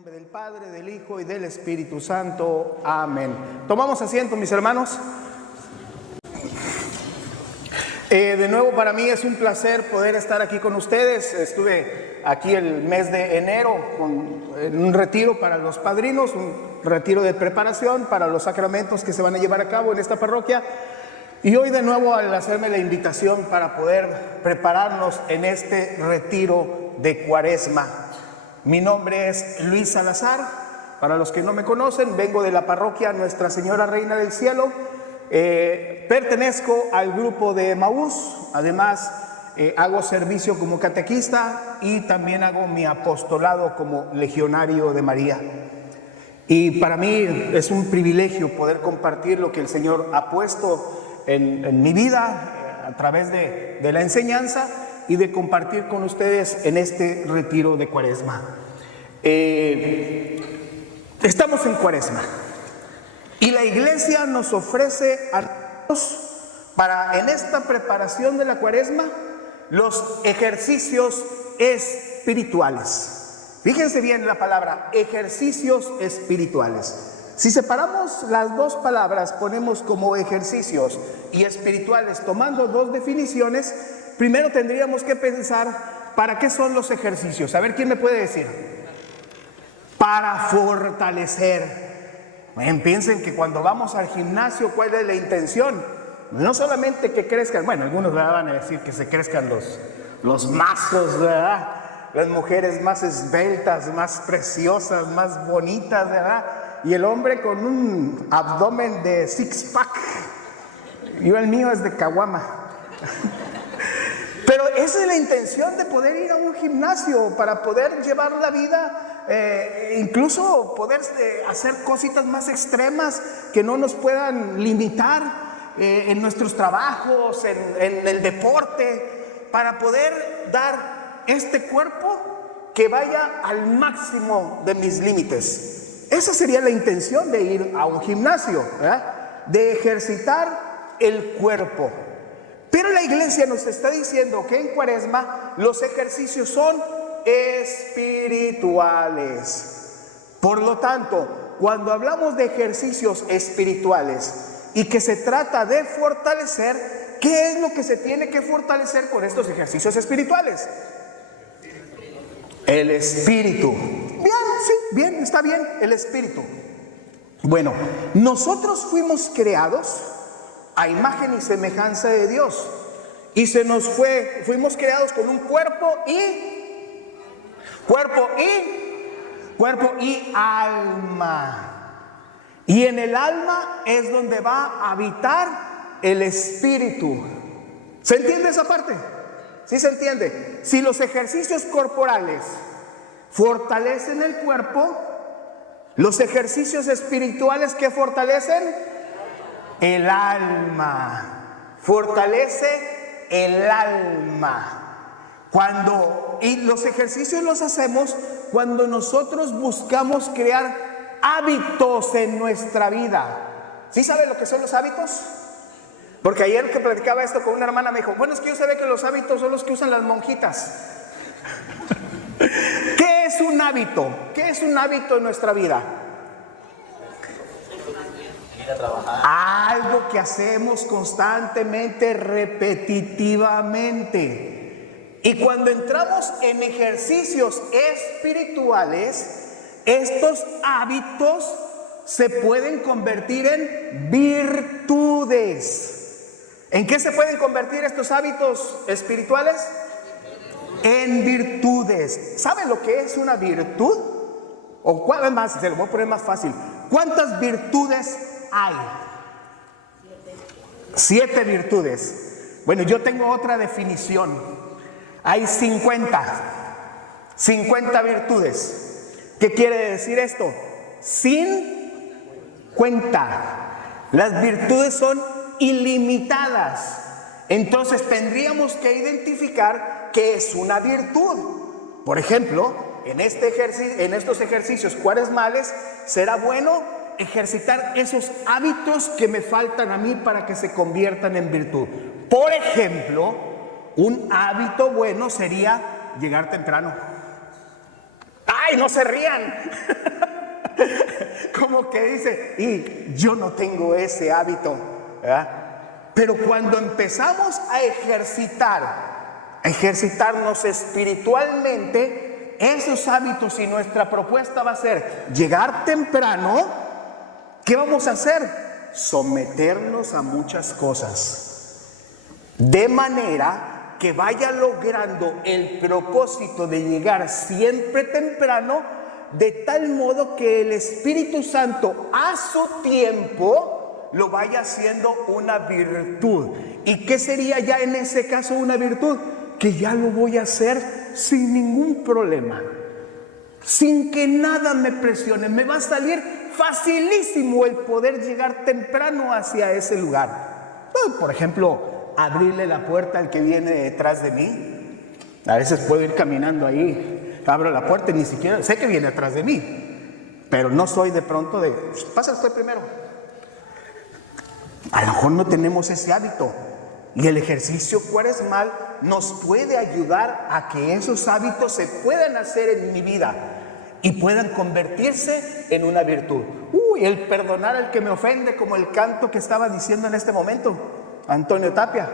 nombre del Padre, del Hijo y del Espíritu Santo. Amén. Tomamos asiento, mis hermanos. De nuevo, para mí es un placer poder estar aquí con ustedes. Estuve aquí el mes de enero en un retiro para los padrinos, un retiro de preparación para los sacramentos que se van a llevar a cabo en esta parroquia. Y hoy de nuevo, al hacerme la invitación para poder prepararnos en este retiro de Cuaresma. Mi nombre es Luis Salazar. Para los que no me conocen, vengo de la parroquia Nuestra Señora Reina del Cielo. Pertenezco al grupo de Emaús. Además, hago servicio como catequista y también hago mi apostolado como legionario de María. Y para mí es un privilegio poder compartir lo que el Señor ha puesto en mi vida a través de la enseñanza y de compartir con ustedes en este retiro de Cuaresma. Estamos en Cuaresma y la Iglesia nos ofrece a nosotros para en esta preparación de la Cuaresma los ejercicios espirituales. Fíjense bien la palabra ejercicios espirituales. Si separamos las dos palabras, ponemos como ejercicios y espirituales, tomando dos definiciones, primero tendríamos que pensar, ¿para qué son los ejercicios? A ver, ¿quién me puede decir? Para fortalecer. Piensen que cuando vamos al gimnasio, ¿cuál es la intención? No solamente que crezcan, bueno, algunos van a decir que se crezcan los mazos, ¿verdad? Las mujeres más esbeltas, más preciosas, más bonitas, ¿verdad? Y el hombre con un abdomen de six-pack. Yo el mío es de caguama. Pero esa es la intención de poder ir a un gimnasio, para poder llevar la vida, incluso poder hacer cositas más extremas que no nos puedan limitar en nuestros trabajos, en el deporte, para poder dar este cuerpo que vaya al máximo de mis límites. Esa sería la intención de ir a un gimnasio, ¿verdad? De ejercitar el cuerpo. Pero la Iglesia nos está diciendo que en Cuaresma los ejercicios son espirituales. Por lo tanto, cuando hablamos de ejercicios espirituales y que se trata de fortalecer, ¿qué es lo que se tiene que fortalecer con estos ejercicios espirituales? El espíritu. Bien, sí, bien, está bien, el espíritu. Bueno, nosotros fuimos creados a imagen y semejanza de Dios, y fuimos creados con un cuerpo y alma. Y en el alma es donde va a habitar el espíritu. ¿Se entiende esa parte? ¿Sí se entiende? Si los ejercicios corporales fortalecen el cuerpo, los ejercicios espirituales, ¿qué fortalecen? El alma. Fortalece el alma. Y los ejercicios los hacemos cuando nosotros buscamos crear hábitos en nuestra vida. ¿Sí saben lo que son los hábitos? Porque ayer que platicaba esto con una hermana me dijo, bueno, es que yo sabía que los hábitos son los que usan las monjitas. ¿Qué es un hábito? ¿Qué es un hábito en nuestra vida? Algo que hacemos constantemente, repetitivamente. Y cuando entramos en ejercicios espirituales, estos hábitos se pueden convertir en virtudes. ¿En qué se pueden convertir estos hábitos espirituales? En virtudes. ¿Saben lo que es una virtud? O cuál es más, se lo voy a poner más fácil. ¿Cuántas virtudes hay? 7 virtudes. Bueno, yo tengo otra definición. Hay 50 virtudes. ¿Qué quiere decir esto? Sin cuenta. Las virtudes son ilimitadas. Entonces tendríamos que identificar qué es una virtud. Por ejemplo, en estos ejercicios cuaresmales será bueno ejercitar esos hábitos que me faltan a mí para que se conviertan en virtud. Por ejemplo, un hábito bueno sería llegar temprano. ¡Ay, no se rían! Como que dice, y yo no tengo ese hábito, ¿verdad? Pero cuando empezamos a ejercitarnos espiritualmente, esos hábitos, y nuestra propuesta va a ser llegar temprano, ¿qué vamos a hacer? Someternos a muchas cosas, de manera que vaya logrando el propósito de llegar siempre temprano, de tal modo que el Espíritu Santo a su tiempo lo vaya haciendo una virtud. ¿Y qué sería ya en ese caso una virtud? Que ya lo voy a hacer sin ningún problema, sin que nada me presione. Me va a salir facilísimo el poder llegar temprano hacia ese lugar. Por ejemplo, abrirle la puerta al que viene detrás de mí. A veces puedo ir caminando ahí, abro la puerta y ni siquiera sé que viene atrás de mí, pero no soy de pronto de pasa usted primero. A lo mejor no tenemos ese hábito, y el ejercicio cuaresmal nos puede ayudar a que esos hábitos se puedan hacer en mi vida y puedan convertirse en una virtud. El perdonar al que me ofende, como el canto que estaba diciendo en este momento Antonio Tapia.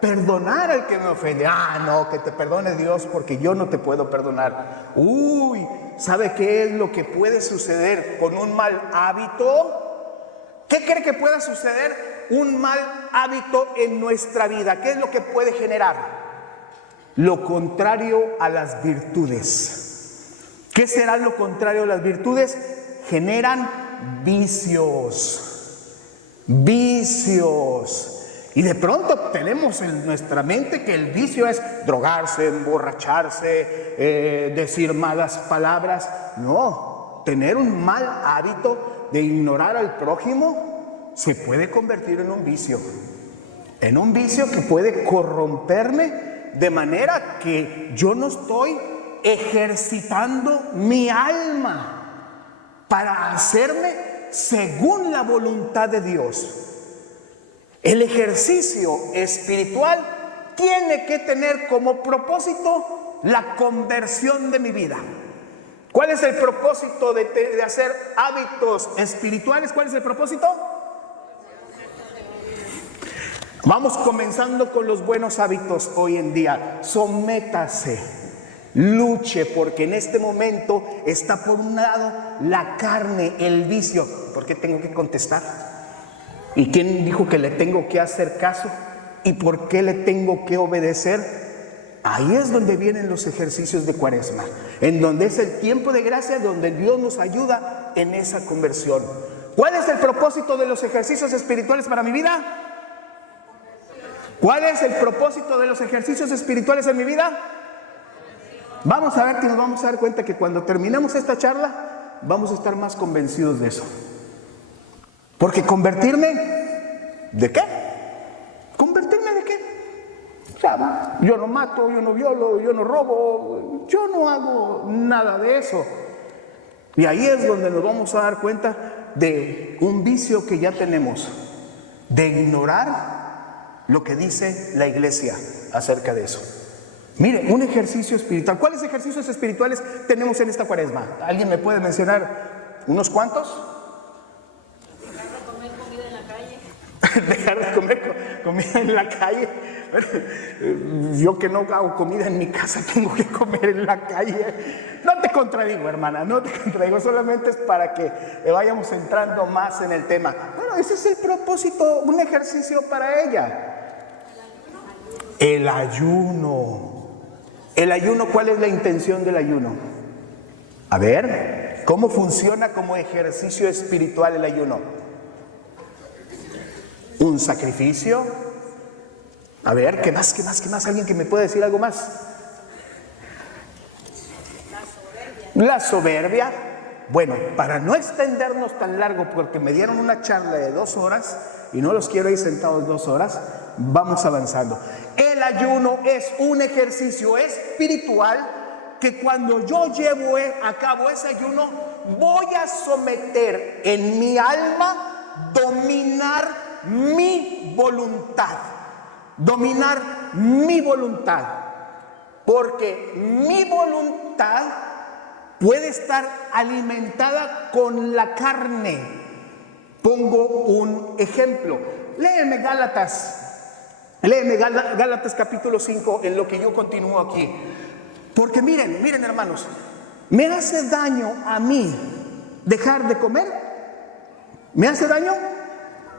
Perdonar al que me ofende. No, que te perdone Dios, porque yo no te puedo perdonar. ¿Sabe qué es lo que puede suceder con un mal hábito? ¿Qué cree que pueda suceder un mal hábito en nuestra vida? ¿Qué es lo que puede generar? Lo contrario a las virtudes. ¿Qué será lo contrario a las virtudes? Generan vicios. Y de pronto tenemos en nuestra mente que el vicio es drogarse, emborracharse, decir malas palabras. No, tener un mal hábito de ignorar al prójimo se puede convertir en un vicio. En un vicio que puede corromperme, de manera que yo no estoy ejercitando mi alma para hacerme según la voluntad de Dios. El ejercicio espiritual tiene que tener como propósito la conversión de mi vida. ¿Cuál es el propósito de hacer hábitos espirituales? ¿Cuál es el propósito? Vamos comenzando con los buenos hábitos hoy en día. Sométase, luche, porque en este momento está por un lado la carne, el vicio. ¿Por qué tengo que contestar? ¿Y quién dijo que le tengo que hacer caso? ¿Y por qué le tengo que obedecer? Ahí es donde vienen los ejercicios de Cuaresma, en donde es el tiempo de gracia, donde Dios nos ayuda en esa conversión. ¿Cuál es el propósito de los ejercicios espirituales para mi vida? ¿Cuál es el propósito de los ejercicios espirituales en mi vida? Vamos a ver que nos vamos a dar cuenta que cuando terminemos esta charla vamos a estar más convencidos de eso. Porque convertirme, ¿de qué? ¿Convertirme de qué? O sea, yo no mato, yo no violo, yo no robo, yo no hago nada de eso. Y ahí es donde nos vamos a dar cuenta de un vicio que ya tenemos, de ignorar lo que dice la iglesia acerca de eso. Mire, un ejercicio espiritual. ¿Cuáles ejercicios espirituales tenemos en esta Cuaresma? ¿Alguien me puede mencionar unos cuantos? Dejar de comer comida en la calle. Yo que no hago comida en mi casa, tengo que comer en la calle. No te contradigo, hermana, no te contradigo, solamente es para que vayamos entrando más en el tema. Bueno, ese es el propósito, un ejercicio para ella. El ayuno. El ayuno, ¿cuál es la intención del ayuno? A ver, ¿cómo funciona como ejercicio espiritual el ayuno? ¿Un sacrificio? A ver, ¿qué más? ¿Alguien que me pueda decir algo más? La soberbia. Bueno, para no extendernos tan largo, porque me dieron una charla de 2 horas y no los quiero ir sentados 2 horas, vamos avanzando. El ayuno es un ejercicio espiritual que cuando yo llevo a cabo ese ayuno, voy a someter en mi alma, dominar mi voluntad, porque mi voluntad puede estar alimentada con la carne. Pongo un ejemplo. Léeme Gálatas capítulo 5 en lo que yo continúo aquí. Porque miren hermanos, ¿me hace daño a mí dejar de comer? ¿Me hace daño?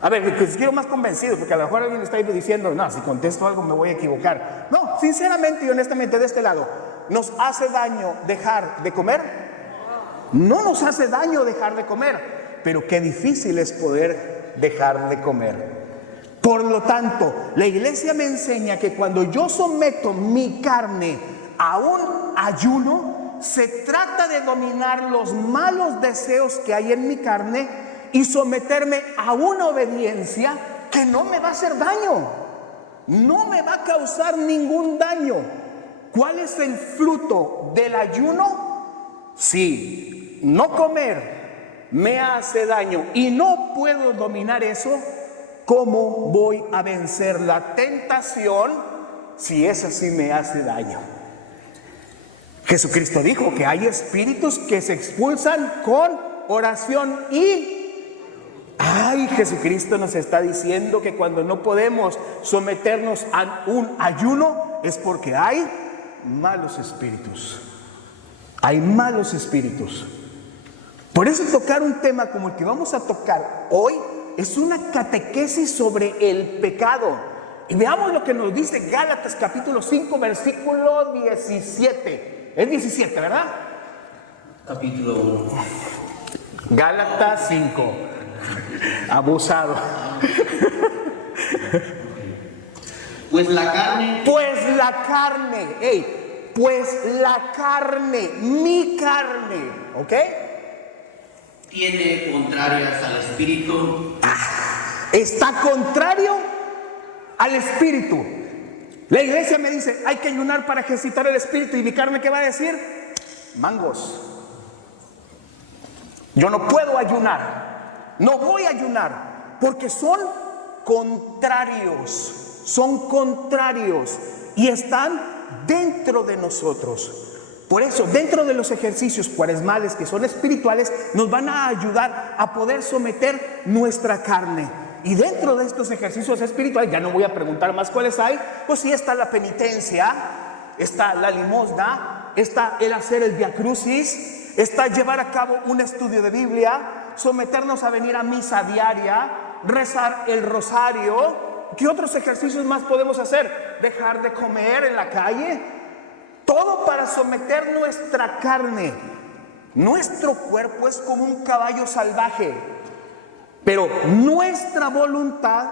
A ver, pues quiero más convencido, porque a lo mejor alguien está ahí diciendo, no, si contesto algo me voy a equivocar. No, sinceramente y honestamente de este lado, ¿nos hace daño dejar de comer? No nos hace daño dejar de comer, pero qué difícil es poder dejar de comer. Por lo tanto, la iglesia me enseña que cuando yo someto mi carne a un ayuno, se trata de dominar los malos deseos que hay en mi carne y someterme a una obediencia que no me va a hacer daño, no me va a causar ningún daño. ¿Cuál es el fruto del ayuno? Sí, no comer me hace daño y no puedo dominar eso. ¿Cómo voy a vencer la tentación si esa sí me hace daño? Jesucristo dijo que hay espíritus que se expulsan con oración y... Ay, Jesucristo nos está diciendo que cuando no podemos someternos a un ayuno es porque hay malos espíritus. Hay malos espíritus. Por eso tocar un tema como el que vamos a tocar hoy es una catequesis sobre el pecado. Y veamos lo que nos dice Gálatas capítulo 5 versículo 17. Es 17, ¿verdad? Capítulo 1. Gálatas 5. Abusado. Pues la carne, mi carne, ¿ok? tiene contrarias al espíritu. Está contrario al espíritu. La iglesia me dice, hay que ayunar para ejercitar el espíritu. ¿Y mi carne qué va a decir? Mangos. Yo no puedo ayunar. No voy a ayunar. Porque son contrarios. Son contrarios. Y están dentro de nosotros. Por eso, dentro de los ejercicios cuaresmales que son espirituales, nos van a ayudar a poder someter nuestra carne. Y dentro de estos ejercicios espirituales, ya no voy a preguntar más cuáles hay, pues sí está la penitencia, está la limosna, está el hacer el Via Crucis, está llevar a cabo un estudio de Biblia, someternos a venir a misa diaria, rezar el rosario. ¿Qué otros ejercicios más podemos hacer? Dejar de comer en la calle. Todo para someter nuestra carne. Nuestro cuerpo es como un caballo salvaje, pero nuestra voluntad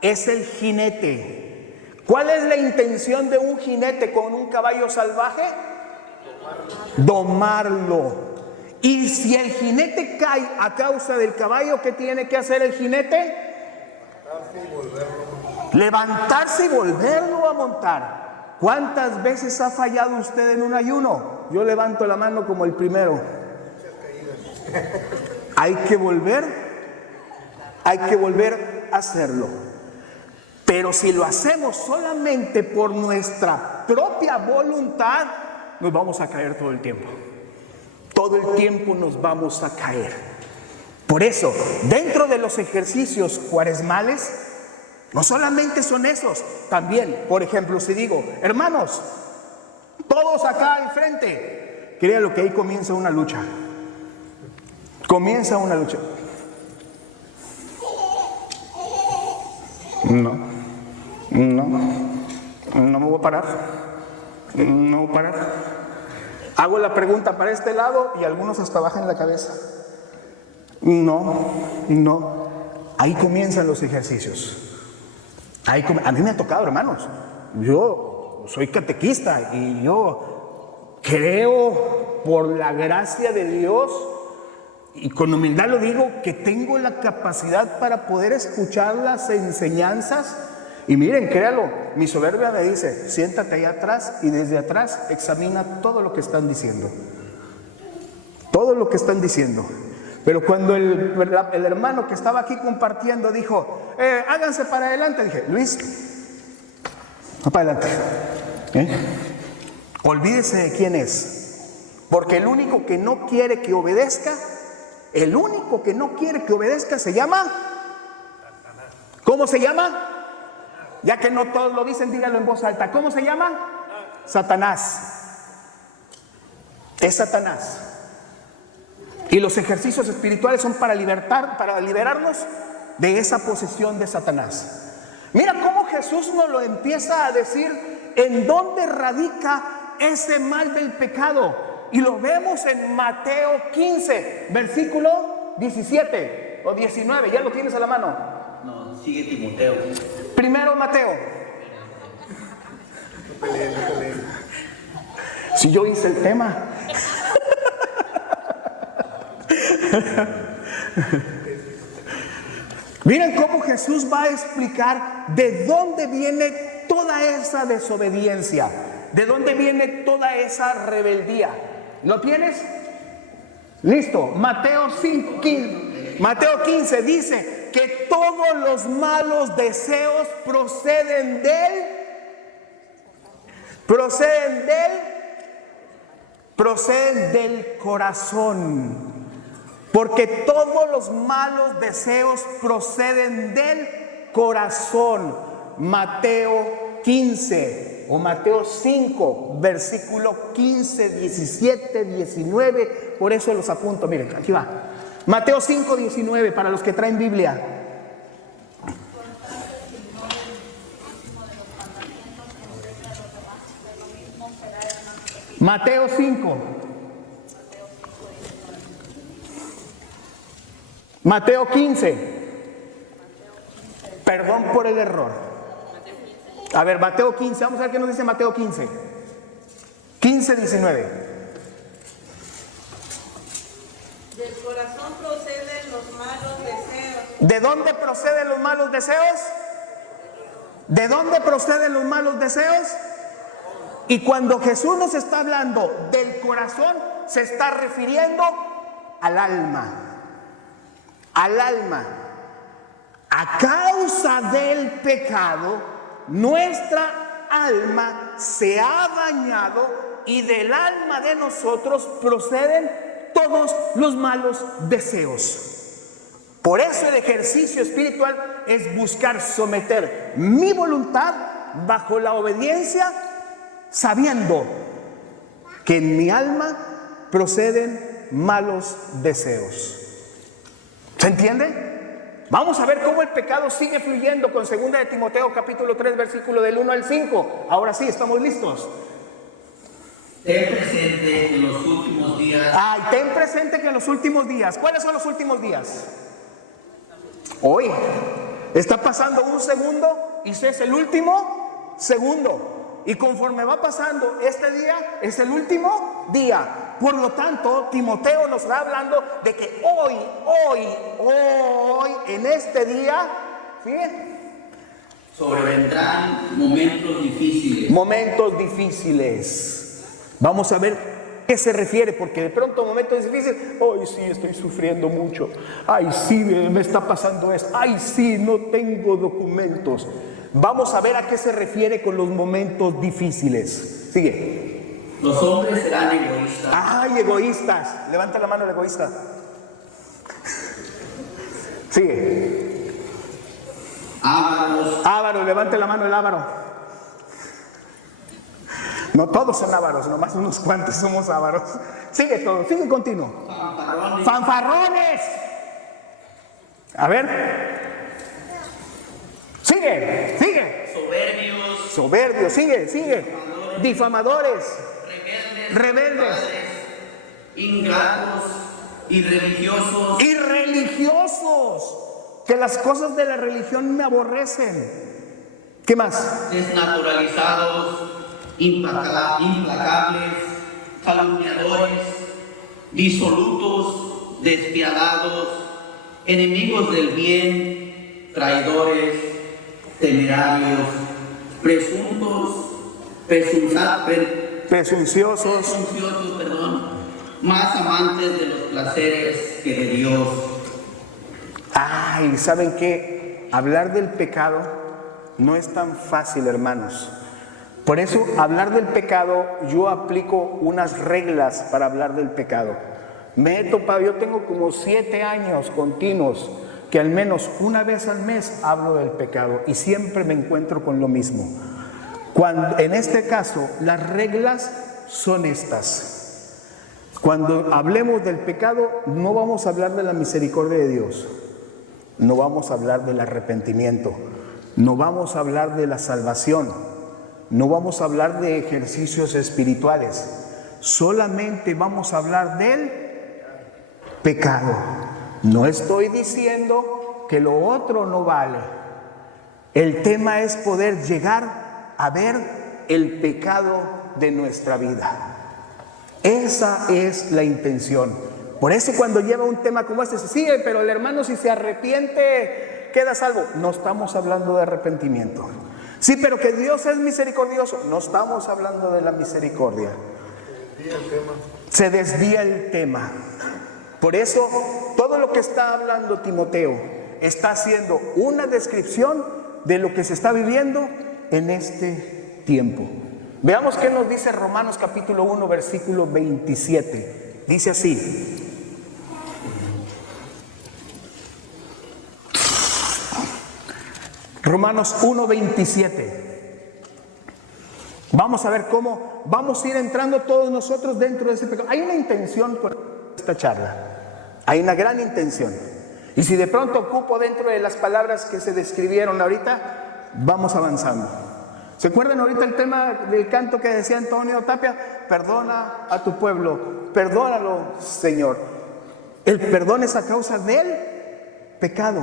es el jinete. ¿Cuál es la intención de un jinete con un caballo salvaje? Domarlo. Y si el jinete cae a causa del caballo, ¿qué tiene que hacer el jinete? Levantarse y volverlo a montar. ¿Cuántas veces ha fallado usted en un ayuno? Yo levanto la mano como el primero. Hay que volver a hacerlo. Pero si lo hacemos solamente por nuestra propia voluntad, nos vamos a caer todo el tiempo. Todo el tiempo nos vamos a caer. Por eso, dentro de los ejercicios cuaresmales, no solamente son esos, también, por ejemplo, si digo, hermanos, todos acá al frente, créalo que ahí comienza una lucha. Comienza una lucha. No me voy a parar. No voy a parar. Hago la pregunta para este lado y algunos hasta bajan la cabeza. No. Ahí comienzan los ejercicios. A mí me ha tocado, hermanos. Yo soy catequista y yo creo por la gracia de Dios, y con humildad lo digo, que tengo la capacidad para poder escuchar las enseñanzas. Y miren, créalo, mi soberbia me dice, siéntate ahí atrás y desde atrás examina todo lo que están diciendo. Todo lo que están diciendo. Pero cuando el hermano que estaba aquí compartiendo dijo, háganse para adelante, dije, Luis, va para adelante. Olvídese de quién es. Porque el único que no quiere que obedezca, se llama, ¿cómo se llama? Ya que no todos lo dicen, díganlo en voz alta. ¿Cómo se llama? Satanás. Es Satanás. Y los ejercicios espirituales son para liberarnos de esa posesión de Satanás. Mira cómo Jesús nos lo empieza a decir en dónde radica ese mal del pecado. Y lo vemos en Mateo 15, versículo 17 o 19. ¿Ya lo tienes a la mano? No, sigue Timoteo. Primero Mateo. Si yo hice el tema. Miren cómo Jesús va a explicar de dónde viene toda esa desobediencia, de dónde viene toda esa rebeldía. ¿Lo tienes? Listo. Mateo 15 dice que todos los malos deseos proceden del corazón. Porque todos los malos deseos proceden del corazón. Mateo 15 o Mateo 5, versículo 15, 17, 19. Por eso los apunto, miren, aquí va. Mateo 5, 19, para los que traen Biblia. Mateo 5. Mateo 15. Perdón por el error. A ver, Mateo 15. Vamos a ver qué nos dice Mateo 15. 15, 19. Del corazón proceden los malos deseos. ¿De dónde proceden los malos deseos? ¿De dónde proceden los malos deseos? Y cuando Jesús nos está hablando del corazón, se está refiriendo al alma. Al alma. A causa del pecado, nuestra alma se ha dañado y del alma de nosotros proceden todos los malos deseos. Por eso el ejercicio espiritual es buscar someter mi voluntad bajo la obediencia, sabiendo que en mi alma proceden malos deseos. ¿Se entiende? Vamos a ver cómo el pecado sigue fluyendo con 2 de Timoteo capítulo 3 versículo del 1 al 5. Ahora sí, estamos listos. Ten presente en los últimos días. Ay, ten presente que en los últimos días. ¿Cuáles son los últimos días? Hoy. Está pasando un segundo y ese es el último segundo. Y conforme va pasando este día, es el último día. Por lo tanto, Timoteo nos va hablando de que hoy, en este día, ¿sí? Sobrevendrán momentos difíciles. Momentos difíciles. Vamos a ver qué se refiere, porque de pronto momentos difíciles, hoy sí estoy sufriendo mucho. Ay, sí, me está pasando esto. Ay, sí, no tengo documentos. Vamos a ver a qué se refiere con los momentos difíciles. Sigue. Los hombres serán egoístas. Ay, egoístas. Levanta la mano el egoísta. Sigue. Ávaros. Ávaro, levante la mano el ávaro. No todos son ávaros, nomás unos cuantos somos ávaros. Sigue todo, sigue continuo. Fanfarrones. ¡Fanfarrones! A ver. Sigue. Soberbios. Soberbios, sigue. Difamadores. Rebeldes. Ingratos. Irreligiosos. Que las cosas de la religión me aborrecen. ¿Qué más? Desnaturalizados. Implacables. Calumniadores. Disolutos. Despiadados. Enemigos del bien. Traidores. Temerarios. Presunciosos, más amantes de los placeres que de Dios. Ay, ¿saben qué? Hablar del pecado no es tan fácil, hermanos, Por eso, hablar del pecado, yo aplico unas reglas para hablar del pecado. Me he topado, yo tengo como 7 años continuos que al menos una vez al mes hablo del pecado y siempre me encuentro con lo mismo. En este caso, las reglas son estas. Cuando hablemos del pecado, no vamos a hablar de la misericordia de Dios, no vamos a hablar del arrepentimiento, no vamos a hablar de la salvación, no vamos a hablar de ejercicios espirituales, solamente vamos a hablar del pecado. No estoy diciendo que lo otro no vale. El tema es poder llegar a ver el pecado de nuestra vida. Esa es la intención. Por eso cuando lleva un tema como este, se sigue, pero el hermano si se arrepiente queda salvo. No estamos hablando de arrepentimiento. Sí, pero que Dios es misericordioso. No estamos hablando de la misericordia. Se desvía el tema. Por eso, todo lo que está hablando Timoteo está haciendo una descripción de lo que se está viviendo en este tiempo. Veamos qué nos dice Romanos capítulo 1, versículo 27. Dice así. Romanos 1, 27. Vamos a ver cómo vamos a ir entrando todos nosotros dentro de ese pecado. Hay una intención con esta charla. Hay una gran intención. Y si de pronto ocupo dentro de las palabras que se describieron ahorita, vamos avanzando. ¿Se acuerdan ahorita el tema del canto que decía Antonio Tapia? Perdona a tu pueblo, perdónalo, Señor. El perdón es a causa del pecado.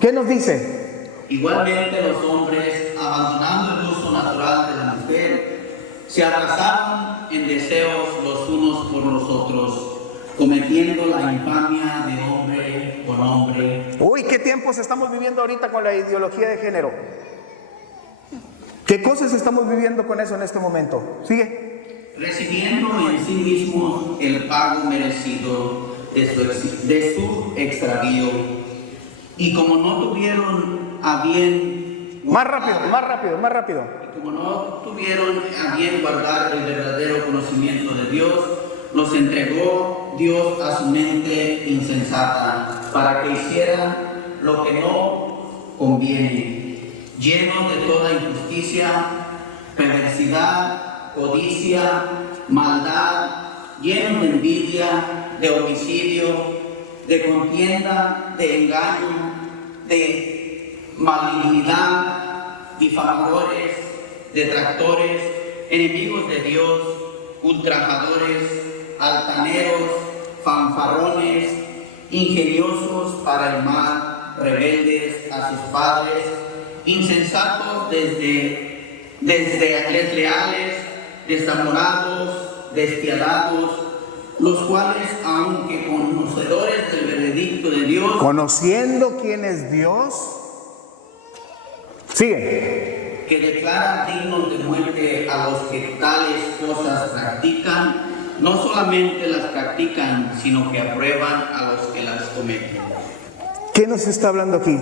¿Qué nos dice? Igualmente los hombres, abandonando el uso natural de la mujer, se abrazaron en deseos los unos por los otros, cometiendo la infamia de hombre con hombre. Uy, ¿qué tiempos estamos viviendo ahorita con la ideología de género? ¿Qué cosas estamos viviendo con eso en este momento? Sigue. Recibiendo en sí mismos el pago merecido de su extravío. Y como no tuvieron a bien... Más rápido. Y como no tuvieron a bien guardar el verdadero conocimiento de Dios, los entregó Dios a su mente insensata para que hicieran lo que no conviene, llenos de toda injusticia, perversidad, codicia, maldad, llenos de envidia, de homicidio, de contienda, de engaño, de malignidad, difamadores, detractores, enemigos de Dios, ultrajadores, altaneros, fanfarrones, ingeniosos para el mal, rebeldes a sus padres, insensatos, desleales, desamorados, despiadados, los cuales, aunque conocedores del veredicto de Dios, conociendo quién es Dios, sigue, que declaran dignos de muerte a los que tales cosas practican, no solamente las practican, sino que aprueban a los que las cometen. ¿Qué nos está hablando aquí?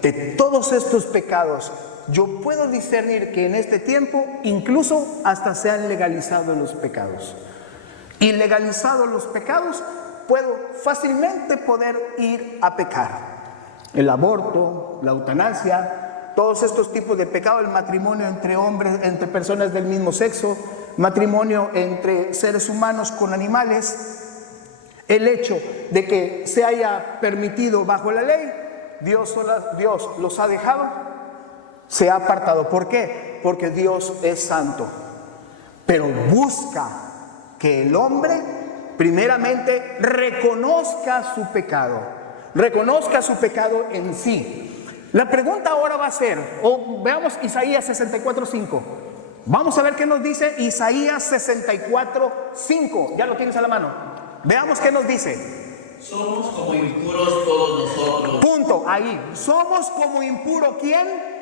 De todos estos pecados, yo puedo discernir que en este tiempo incluso hasta se han legalizado los pecados. Y legalizados los pecados, puedo fácilmente poder ir a pecar. El aborto, la eutanasia, todos estos tipos de pecados, el matrimonio entre hombres, entre personas del mismo sexo, matrimonio entre seres humanos con animales, el hecho de que se haya permitido bajo la ley, Dios los ha dejado, se ha apartado. ¿Por qué? Porque Dios es santo, pero busca que el hombre primeramente reconozca su pecado en sí. La pregunta ahora va a ser, veamos Isaías 64:5. Vamos a ver qué nos dice Isaías 64:5. Ya lo tienes a la mano. Veamos qué nos dice. Somos como impuros todos nosotros. Punto, ahí. Somos como impuro, ¿quién?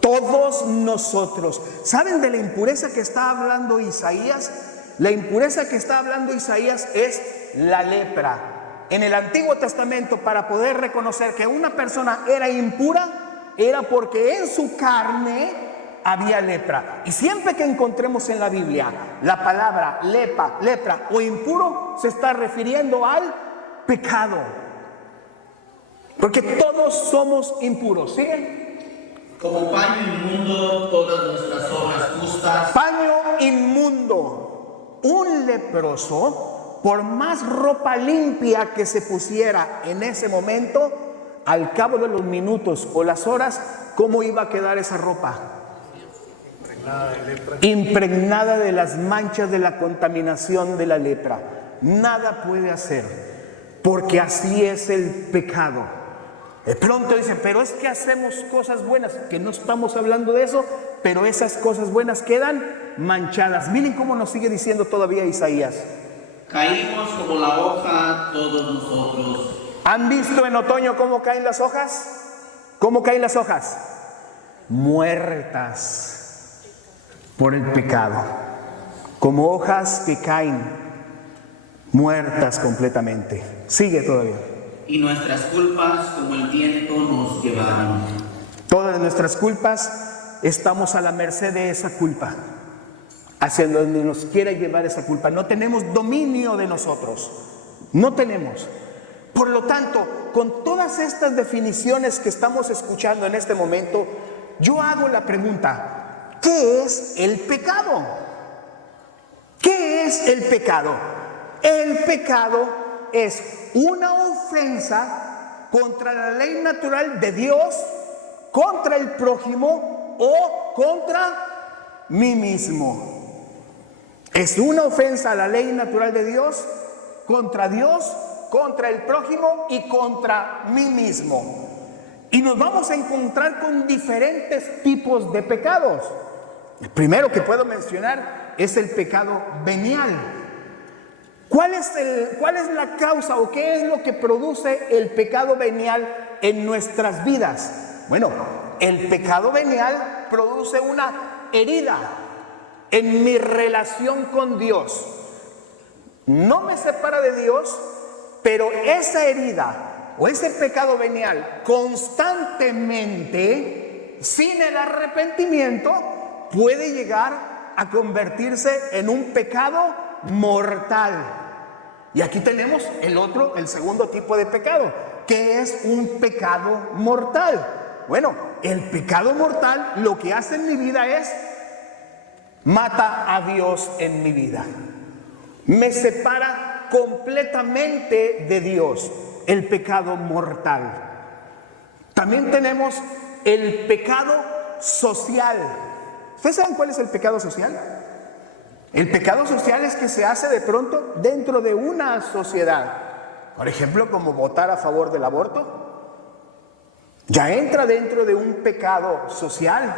Todos nosotros. ¿Saben de la impureza que está hablando Isaías? La impureza que está hablando Isaías es la lepra. En el Antiguo Testamento, para poder reconocer que una persona era impura, era porque en su carne había lepra. Y siempre que encontremos en la Biblia la palabra lepra o impuro, se está refiriendo al pecado. Porque todos somos impuros. ¿Siguen? Como paño inmundo todas nuestras obras justas. Paño inmundo. Un leproso, por más ropa limpia que se pusiera en ese momento, al cabo de los minutos o las horas, ¿cómo iba a quedar esa ropa? Impregnada de las manchas de la contaminación de la lepra. Nada puede hacer, porque así es el pecado. De pronto dicen, pero es que hacemos cosas buenas, que no estamos hablando de eso, pero esas cosas buenas quedan manchadas. Miren cómo nos sigue diciendo todavía Isaías. Caímos como la hoja todos nosotros. ¿Han visto en otoño cómo caen las hojas? ¿Cómo caen las hojas? Muertas por el pecado. Como hojas que caen muertas completamente. Sigue todavía. Y nuestras culpas como el viento nos llevaron. Todas nuestras culpas, estamos a la merced de esa culpa, hacia donde nos quiera llevar esa culpa. No tenemos dominio de nosotros, no tenemos. Por lo tanto, con todas estas definiciones que estamos escuchando en este momento, yo hago la pregunta, ¿qué es el pecado? ¿Qué es el pecado? El pecado es una ofensa contra la ley natural de Dios, contra el prójimo o contra mí mismo. Es una ofensa a la ley natural de Dios, contra el prójimo y contra mí mismo. Y nos vamos a encontrar con diferentes tipos de pecados. El primero que puedo mencionar es el pecado venial. ¿Cuál es la causa o qué es lo que produce el pecado venial en nuestras vidas? Bueno, el pecado venial produce una herida en mi relación con Dios. No me separa de Dios, pero esa herida o ese pecado venial constantemente, sin el arrepentimiento, puede llegar a convertirse en un pecado mortal. Y aquí tenemos el segundo tipo de pecado, que es un pecado mortal. Bueno, el pecado mortal lo que hace en mi vida es mata a Dios en mi vida. Me separa completamente de Dios, el pecado mortal. También tenemos el pecado social. ¿Ustedes saben cuál es el pecado social? El pecado social es que se hace de pronto dentro de una sociedad. Por ejemplo, como votar a favor del aborto. Ya entra dentro de un pecado social.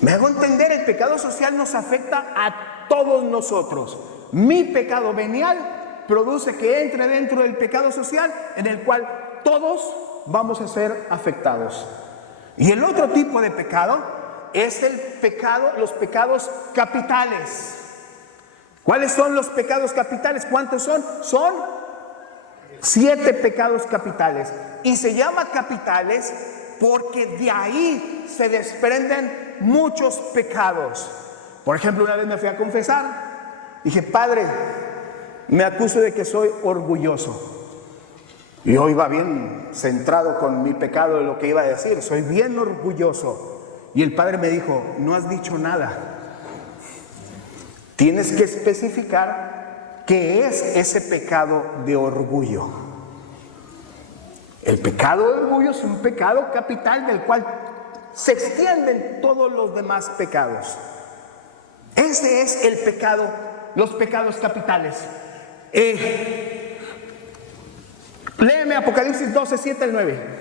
Me hago entender, el pecado social nos afecta a todos nosotros. Mi pecado venial produce que entre dentro del pecado social en el cual todos vamos a ser afectados. Y el otro tipo de pecado es los pecados capitales. ¿Cuáles son los pecados capitales? ¿Cuántos son? Son 7 pecados capitales. Y se llama capitales porque de ahí se desprenden muchos pecados. Por ejemplo, una vez me fui a confesar. Dije, Padre, me acuso de que soy orgulloso. Y yo iba bien centrado con mi pecado de lo que iba a decir. Soy bien orgulloso. Y el Padre me dijo, no has dicho nada. Tienes que especificar qué es ese pecado de orgullo. El pecado de orgullo es un pecado capital del cual se extienden todos los demás pecados. Ese es el pecado, los pecados capitales. Léeme Apocalipsis 12, 7 al 9.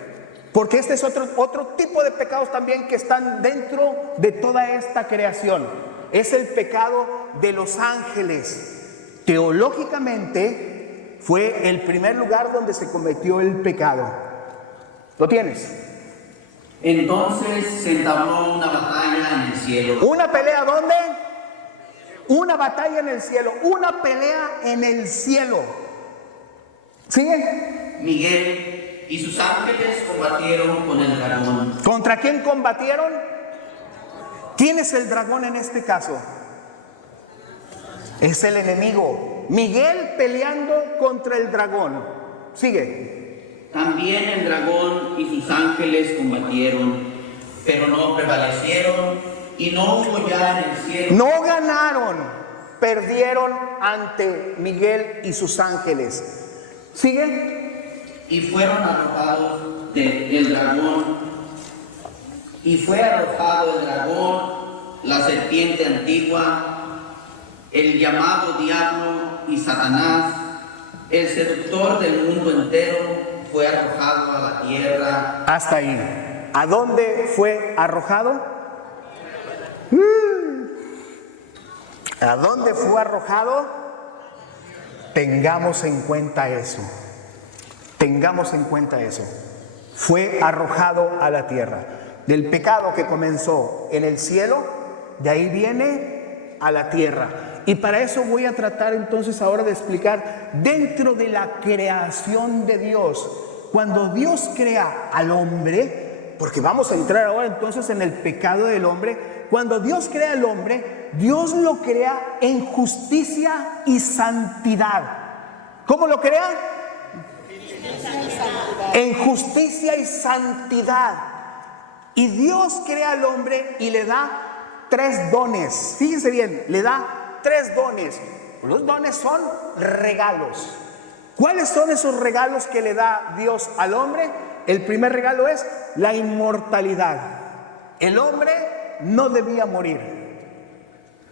Porque este es otro tipo de pecados también que están dentro de toda esta creación. Es el pecado de los ángeles. Teológicamente fue el primer lugar donde se cometió el pecado. ¿Lo tienes? Entonces se entabló una batalla en el cielo. ¿Una pelea dónde? Una batalla en el cielo. Una pelea en el cielo. ¿Sigue? Miguel y sus ángeles combatieron con el dragón. ¿Contra quién combatieron? ¿Quién es el dragón en este caso? Es el enemigo. Miguel peleando contra el dragón. Sigue. También el dragón y sus ángeles combatieron, pero no prevalecieron, y no hubo ya en el cielo. No ganaron, perdieron ante Miguel y sus ángeles. ¿Sigue? Y fueron arrojados del dragón, y fue arrojado el dragón, la serpiente antigua, el llamado diablo y Satanás, el seductor del mundo entero, fue arrojado a la tierra. Hasta ahí. ¿A dónde fue arrojado? ¿A dónde fue arrojado? Tengamos en cuenta eso. Tengamos en cuenta eso. Fue arrojado a la tierra. Del pecado que comenzó en el cielo, de ahí viene a la tierra. Y para eso voy a tratar entonces ahora de explicar dentro de la creación de Dios. Cuando Dios crea al hombre, porque vamos a entrar ahora entonces en el pecado del hombre. Cuando Dios crea al hombre, Dios lo crea en justicia y santidad. ¿Cómo lo crea? En justicia y santidad. Y Dios crea al hombre y le da 3 dones. Fíjense bien, le da 3 dones. Los dones son regalos. ¿Cuáles son esos regalos que le da Dios al hombre? El primer regalo es la inmortalidad. El hombre no debía morir.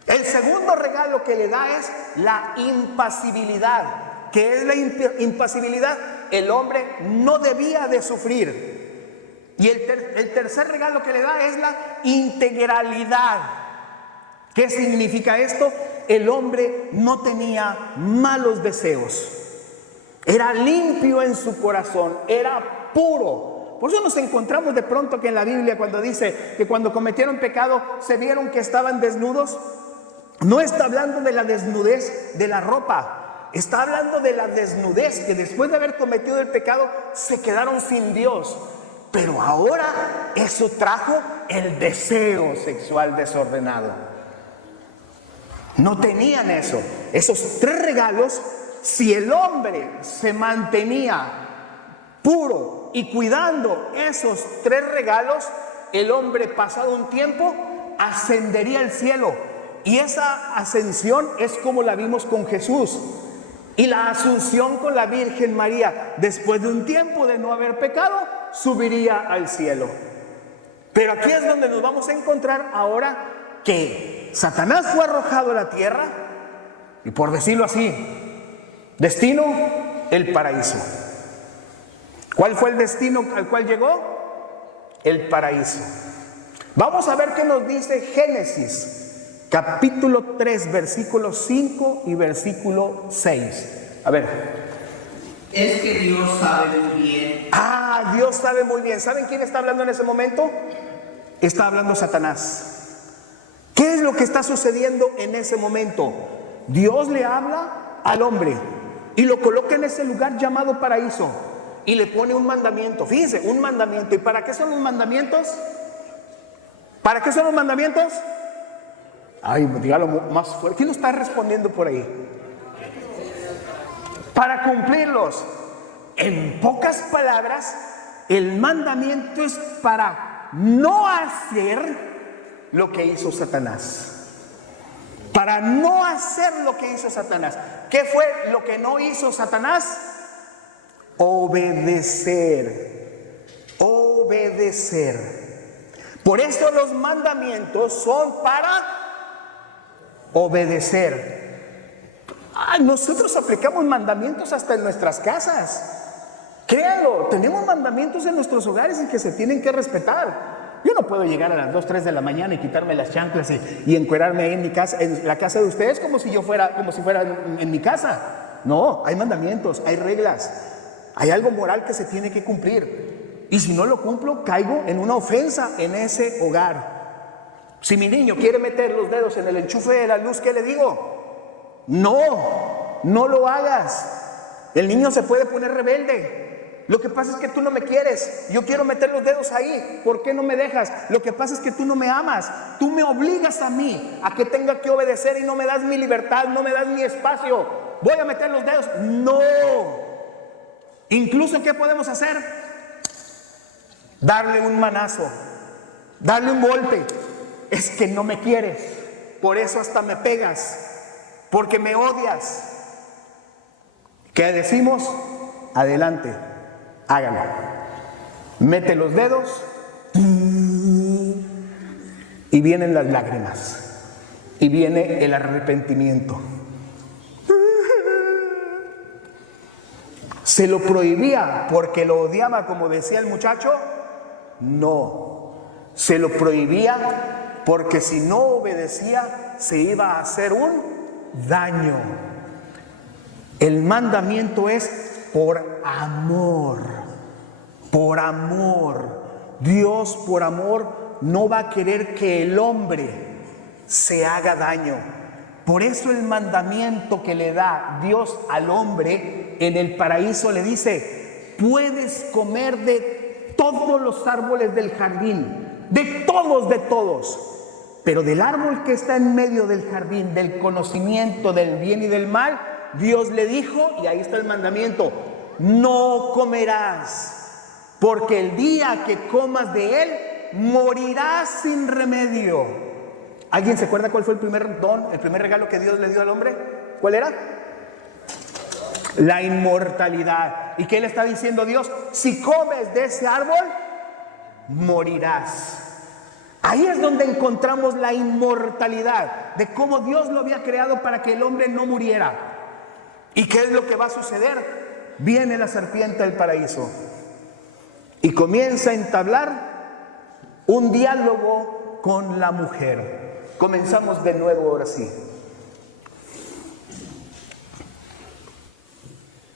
El segundo regalo que le da es la impasibilidad. ¿Qué es la impasibilidad? El hombre no debía de sufrir. Y el tercer regalo que le da es la integralidad. ¿Qué significa esto? El hombre no tenía malos deseos. Era limpio en su corazón, era puro. Por eso nos encontramos de pronto que en la Biblia cuando dice que cuando cometieron pecado se vieron que estaban desnudos. No está hablando de la desnudez de la ropa. Está hablando de la desnudez que después de haber cometido el pecado se quedaron sin Dios. Pero ahora eso trajo el deseo sexual desordenado. No tenían eso. Esos 3 regalos, si el hombre se mantenía puro y cuidando esos 3 regalos, el hombre pasado un tiempo ascendería al cielo. Y esa ascensión es como la vimos con Jesús. Y la asunción con la Virgen María, después de un tiempo de no haber pecado, subiría al cielo. Pero aquí es donde nos vamos a encontrar ahora que Satanás fue arrojado a la tierra y, por decirlo así, destino, el paraíso. ¿Cuál fue el destino al cual llegó? El paraíso. Vamos a ver qué nos dice Génesis capítulo 3, versículo 5 y versículo 6. A ver. Es que Dios sabe muy bien. Dios sabe muy bien. ¿Saben quién está hablando en ese momento? Está hablando Satanás. ¿Qué es lo que está sucediendo en ese momento? Dios le habla al hombre y lo coloca en ese lugar llamado paraíso y le pone un mandamiento. Fíjense, un mandamiento. ¿Y para qué son los mandamientos? ¿Para qué son los mandamientos? Ay, dígalo más fuerte. ¿Quién lo está respondiendo por ahí? Para cumplirlos. En pocas palabras, el mandamiento es para no hacer lo que hizo Satanás. Para no hacer lo que hizo Satanás. ¿Qué fue lo que no hizo Satanás? Obedecer. Obedecer. Por eso los mandamientos son para obedecer. Nosotros aplicamos mandamientos hasta en nuestras casas. Créanlo, tenemos mandamientos en nuestros hogares en que se tienen que respetar. Yo no puedo llegar a las 2, 3 de la mañana y quitarme las chanclas y encuerarme ahí en mi casa, en la casa de ustedes, como si fuera en mi casa. No, hay mandamientos, hay reglas, hay algo moral que se tiene que cumplir. Y si no lo cumplo, caigo en una ofensa en ese hogar. Si mi niño quiere meter los dedos en el enchufe de la luz, ¿qué le digo? No lo hagas. El niño se puede poner rebelde. Lo que pasa es que tú no me quieres. Yo quiero meter los dedos ahí. ¿Por qué no me dejas? Lo que pasa es que tú no me amas. Tú me obligas a mí a que tenga que obedecer y no me das mi libertad, no me das mi espacio. Voy a meter los dedos. No. Incluso, ¿qué podemos hacer? Darle un manazo, darle un golpe. Es que no me quieres, por eso hasta me pegas, porque me odias. ¿Qué decimos? Adelante, hágalo. Mete los dedos y vienen las lágrimas y viene el arrepentimiento. ¿Se lo prohibía porque lo odiaba, como decía el muchacho? No, se lo prohibía porque si no obedecía se iba a hacer un daño. El mandamiento es por amor, por amor. Dios por amor no va a querer que el hombre se haga daño. Por eso el mandamiento que le da Dios al hombre en el paraíso le dice: puedes comer de todos los árboles del jardín, de todos, pero del árbol que está en medio del jardín, del conocimiento del bien y del mal, Dios le dijo, y ahí está el mandamiento: no comerás, porque el día que comas de él, morirás sin remedio. ¿Alguien se acuerda cuál fue el primer don, el primer regalo que Dios le dio al hombre? ¿Cuál era? La inmortalidad. ¿Y qué le está diciendo Dios? Si comes de ese árbol, morirás. Ahí es donde encontramos la inmortalidad, de cómo Dios lo había creado para que el hombre no muriera. ¿Y qué es lo que va a suceder? Viene la serpiente del paraíso y comienza a entablar un diálogo con la mujer. Comenzamos de nuevo ahora sí.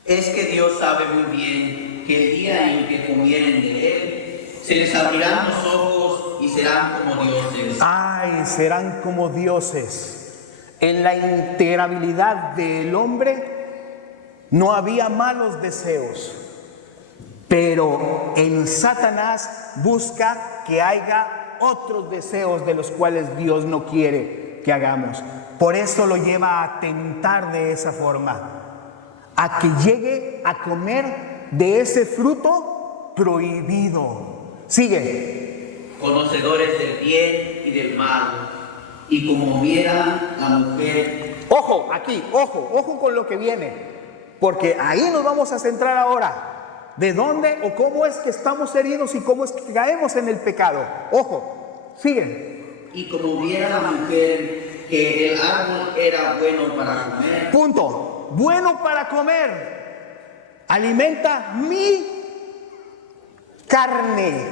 Es que Dios sabe muy bien que el día en que comieren de él, se les abrirán los ojos y serán como dioses. Ay, serán como dioses. En la integrabilidad del hombre no había malos deseos, pero en Satanás busca que haya otros deseos de los cuales Dios no quiere que hagamos. Por eso lo lleva a tentar de esa forma, a que llegue a comer de ese fruto prohibido. Sigue. Conocedores del bien y del mal, y como viera la mujer. Ojo, aquí, ojo con lo que viene, porque ahí nos vamos a centrar ahora. ¿De dónde o cómo es que estamos heridos y cómo es que caemos en el pecado? Ojo, sigue. Y como viera la mujer que el árbol era bueno para comer. Punto. Bueno para comer. Alimenta mi carne.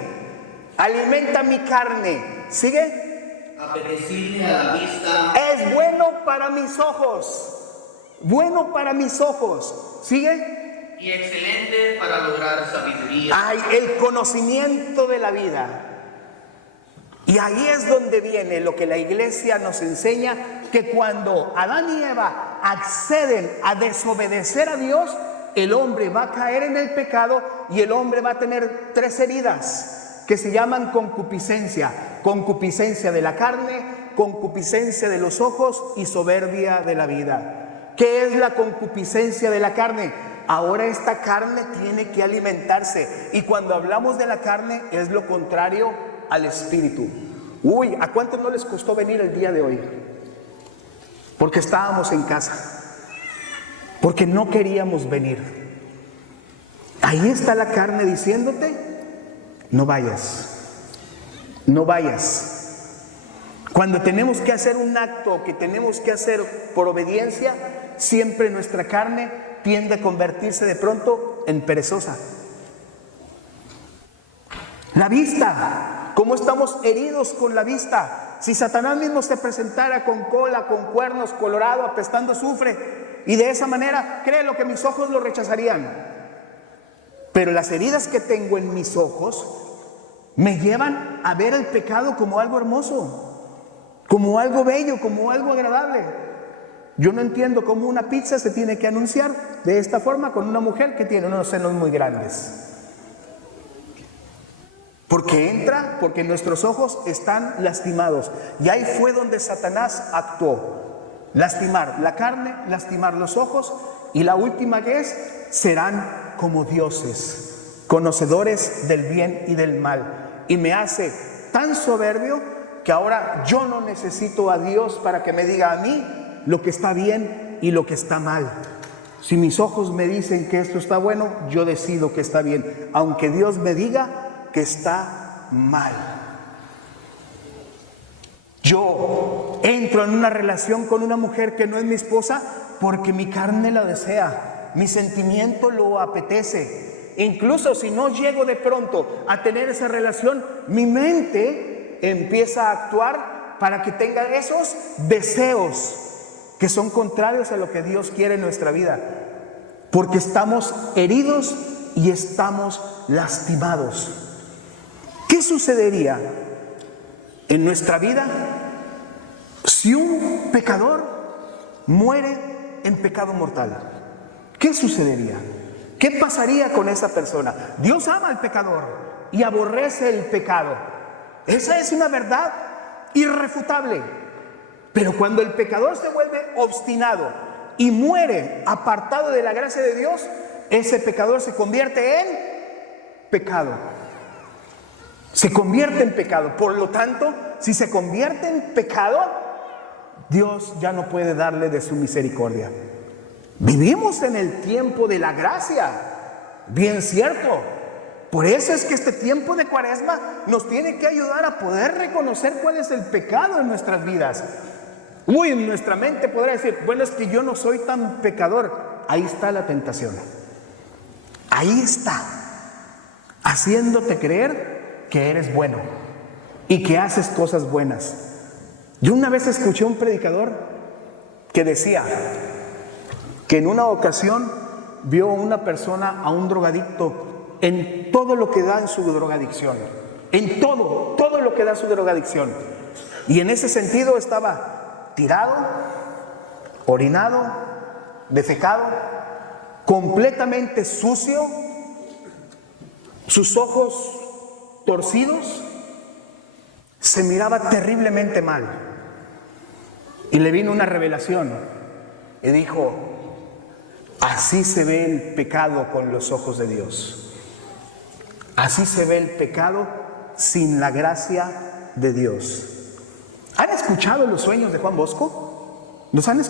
Alimenta mi carne. ¿Sigue? Apetecible a la vista. Es bueno para mis ojos. Bueno para mis ojos. ¿Sigue? Y excelente para lograr sabiduría. Hay el conocimiento de la vida. Y ahí es donde viene lo que la iglesia nos enseña, que cuando Adán y Eva acceden a desobedecer a Dios, el hombre va a caer en el pecado y el hombre va a tener 3 heridas que se llaman concupiscencia. Concupiscencia de la carne, concupiscencia de los ojos y soberbia de la vida. ¿Qué es la concupiscencia de la carne? Ahora esta carne tiene que alimentarse, y cuando hablamos de la carne es lo contrario al espíritu. Uy, ¿a cuántos no les costó venir el día de hoy? Porque estábamos en casa, porque no queríamos venir. Ahí está la carne diciéndote: no vayas, no vayas. Cuando tenemos que hacer un acto que tenemos que hacer por obediencia, siempre nuestra carne tiende a convertirse de pronto en perezosa. La vista, ¿cómo estamos heridos con la vista? Si Satanás mismo se presentara con cola, con cuernos, colorado, apestando azufre, y de esa manera, créelo que mis ojos lo rechazarían. Pero las heridas que tengo en mis ojos me llevan a ver el pecado como algo hermoso, como algo bello, como algo agradable. Yo no entiendo cómo una pizza se tiene que anunciar de esta forma con una mujer que tiene unos senos muy grandes. Porque entra, porque nuestros ojos están lastimados. Y ahí fue donde Satanás actuó. Lastimar la carne, lastimar los ojos. Y la última que es, serán como dioses, conocedores del bien y del mal. Y me hace tan soberbio que ahora yo no necesito a Dios para que me diga a mí lo que está bien y lo que está mal. Si mis ojos me dicen que esto está bueno, yo decido que está bien, aunque Dios me diga que está mal. Yo entro en una relación con una mujer que no es mi esposa porque mi carne la desea, mi sentimiento lo apetece. Incluso si no llego de pronto a tener esa relación, mi mente empieza a actuar para que tenga esos deseos que son contrarios a lo que Dios quiere en nuestra vida, porque estamos heridos y estamos lastimados. ¿Qué sucedería en nuestra vida si un pecador muere en pecado mortal? ¿Qué sucedería? ¿Qué pasaría con esa persona? Dios ama al pecador y aborrece el pecado. Esa es una verdad irrefutable. Pero cuando el pecador se vuelve obstinado y muere apartado de la gracia de Dios, ese pecador se convierte en pecado. Se convierte en pecado. Por lo tanto, si se convierte en pecado, Dios ya no puede darle de su misericordia. Vivimos en el tiempo de la gracia, bien cierto. Por eso es que este tiempo de Cuaresma nos tiene que ayudar a poder reconocer cuál es el pecado en nuestras vidas. En nuestra mente podrá decir, bueno, es que yo no soy tan pecador. Ahí está la tentación. Ahí está, haciéndote creer que eres bueno y que haces cosas buenas. Yo una vez escuché a un predicador que decía que en una ocasión vio a una persona, a un drogadicto, en todo lo que da en su drogadicción, en todo lo que da su drogadicción. Y en ese sentido estaba tirado, orinado, defecado, completamente sucio, sus ojos torcidos, se miraba terriblemente mal. Y le vino una revelación y dijo, así se ve el pecado con los ojos de Dios. Así se ve el pecado sin la gracia de Dios. ¿Han escuchado los sueños de Juan Bosco?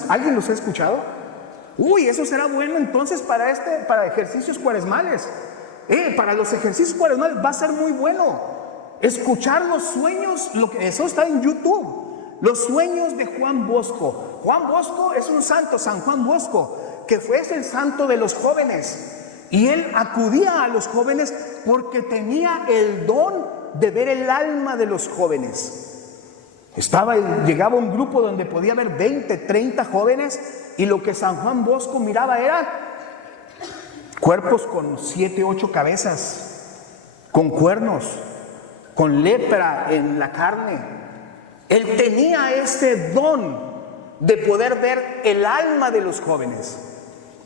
¿Alguien los ha escuchado? Eso será bueno entonces para ejercicios cuaresmales. Para los ejercicios cuaresmales va a ser muy bueno escuchar los sueños, eso está en YouTube. Los sueños de Juan Bosco. Juan Bosco es un santo, San Juan Bosco, que fue el santo de los jóvenes. Y él acudía a los jóvenes porque tenía el don de ver el alma de los jóvenes. Llegaba un grupo donde podía haber 20, 30 jóvenes, y lo que San Juan Bosco miraba era cuerpos con 7, 8 cabezas, con cuernos, con lepra en la carne. Él tenía ese don de poder ver el alma de los jóvenes.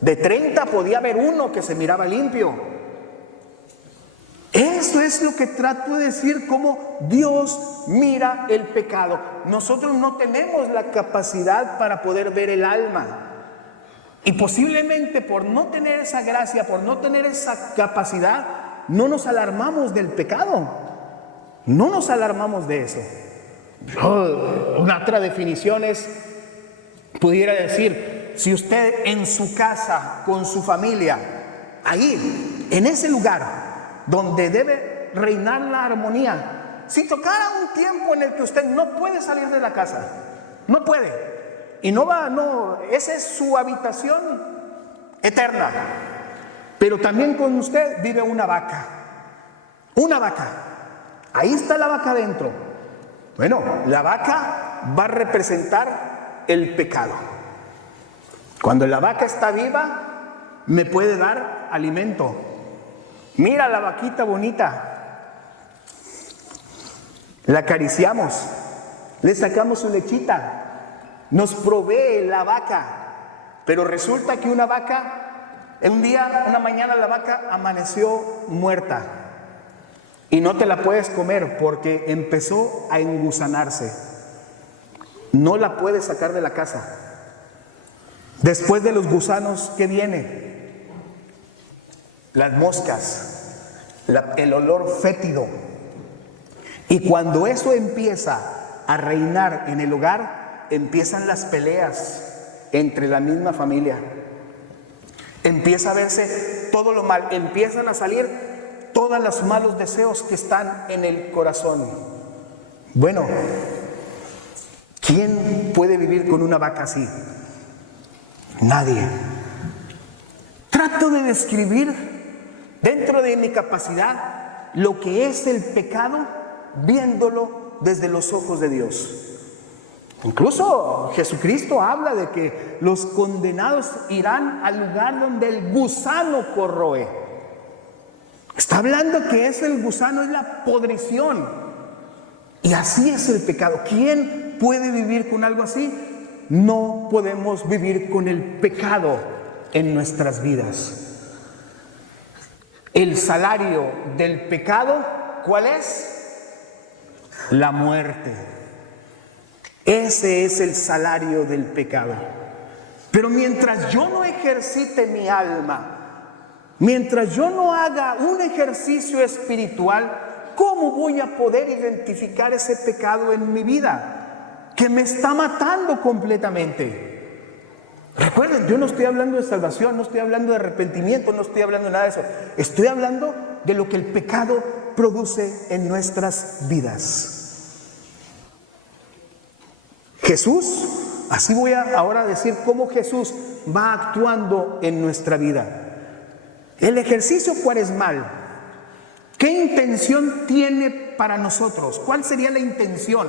De 30 podía haber uno que se miraba limpio. Eso es lo que trato de decir, cómo Dios mira el pecado. Nosotros no tenemos la capacidad para poder ver el alma. Y posiblemente por no tener esa gracia, por no tener esa capacidad, no nos alarmamos del pecado. No nos alarmamos de eso. Una otra definición es, pudiera decir, si usted en su casa, con su familia, ahí, en ese lugar donde debe reinar la armonía, si tocara un tiempo en el que usted no puede salir de la casa, no puede, y esa es su habitación eterna, pero también con usted vive una vaca, ahí está la vaca adentro. Bueno, la vaca va a representar el pecado. Cuando la vaca está viva, me puede dar alimento. Mira la vaquita bonita, la acariciamos, le sacamos su lechita, nos provee la vaca. Pero resulta que una mañana la vaca amaneció muerta. Y no te la puedes comer porque empezó a engusanarse. No la puedes sacar de la casa. Después de los gusanos, ¿qué viene? Las moscas, el olor fétido. Y cuando eso empieza a reinar en el hogar, empiezan las peleas entre la misma familia. Empieza a verse todo lo mal, empiezan a salir todos los malos deseos que están en el corazón. Bueno, ¿quién puede vivir con una vaca así? Nadie. Trato de describir dentro de mi capacidad lo que es el pecado, viéndolo desde los ojos de Dios. Incluso Jesucristo habla de que los condenados irán al lugar donde el gusano corroe. Está hablando que el gusano es la podrición. Y así es el pecado. ¿Quién puede vivir con algo así? No podemos vivir con el pecado en nuestras vidas. El salario del pecado, ¿cuál es? La muerte. Ese es el salario del pecado. Pero mientras yo no ejercite mi alma, mientras yo no haga un ejercicio espiritual, ¿cómo voy a poder identificar ese pecado en mi vida que me está matando completamente? Recuerden, yo no estoy hablando de salvación, no estoy hablando de arrepentimiento, no estoy hablando de nada de eso. Estoy hablando de lo que el pecado produce en nuestras vidas. Jesús, así voy a ahora decir cómo Jesús va actuando en nuestra vida. El ejercicio cuaresmal, ¿qué intención tiene para nosotros? ¿Cuál sería la intención?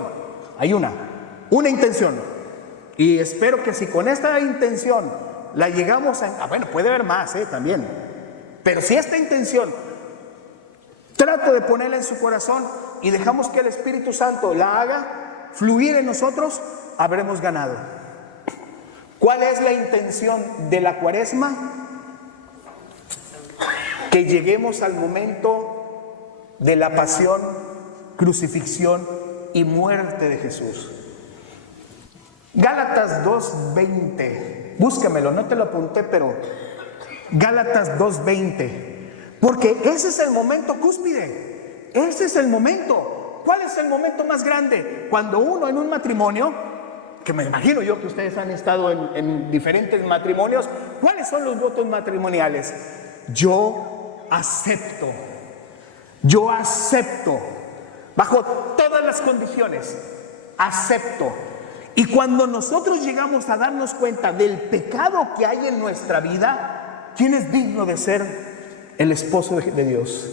Hay una intención. Y espero que si con esta intención la llegamos a... bueno, puede haber más también. Pero si esta intención trato de ponerla en su corazón y dejamos que el Espíritu Santo la haga fluir en nosotros, habremos ganado. ¿Cuál es la intención de la cuaresma? Que lleguemos al momento de la pasión, crucifixión y muerte de Jesús. Gálatas 2:20, búscamelo, no te lo apunté, pero Gálatas 2:20, porque ese es el momento cúspide, ese es el momento. ¿Cuál es el momento más grande? Cuando uno en un matrimonio, que me imagino yo que ustedes han estado en diferentes matrimonios, ¿cuáles son los votos matrimoniales? Yo acepto, bajo todas las condiciones, acepto. Y cuando nosotros llegamos a darnos cuenta del pecado que hay en nuestra vida, ¿quién es digno de ser el esposo de Dios?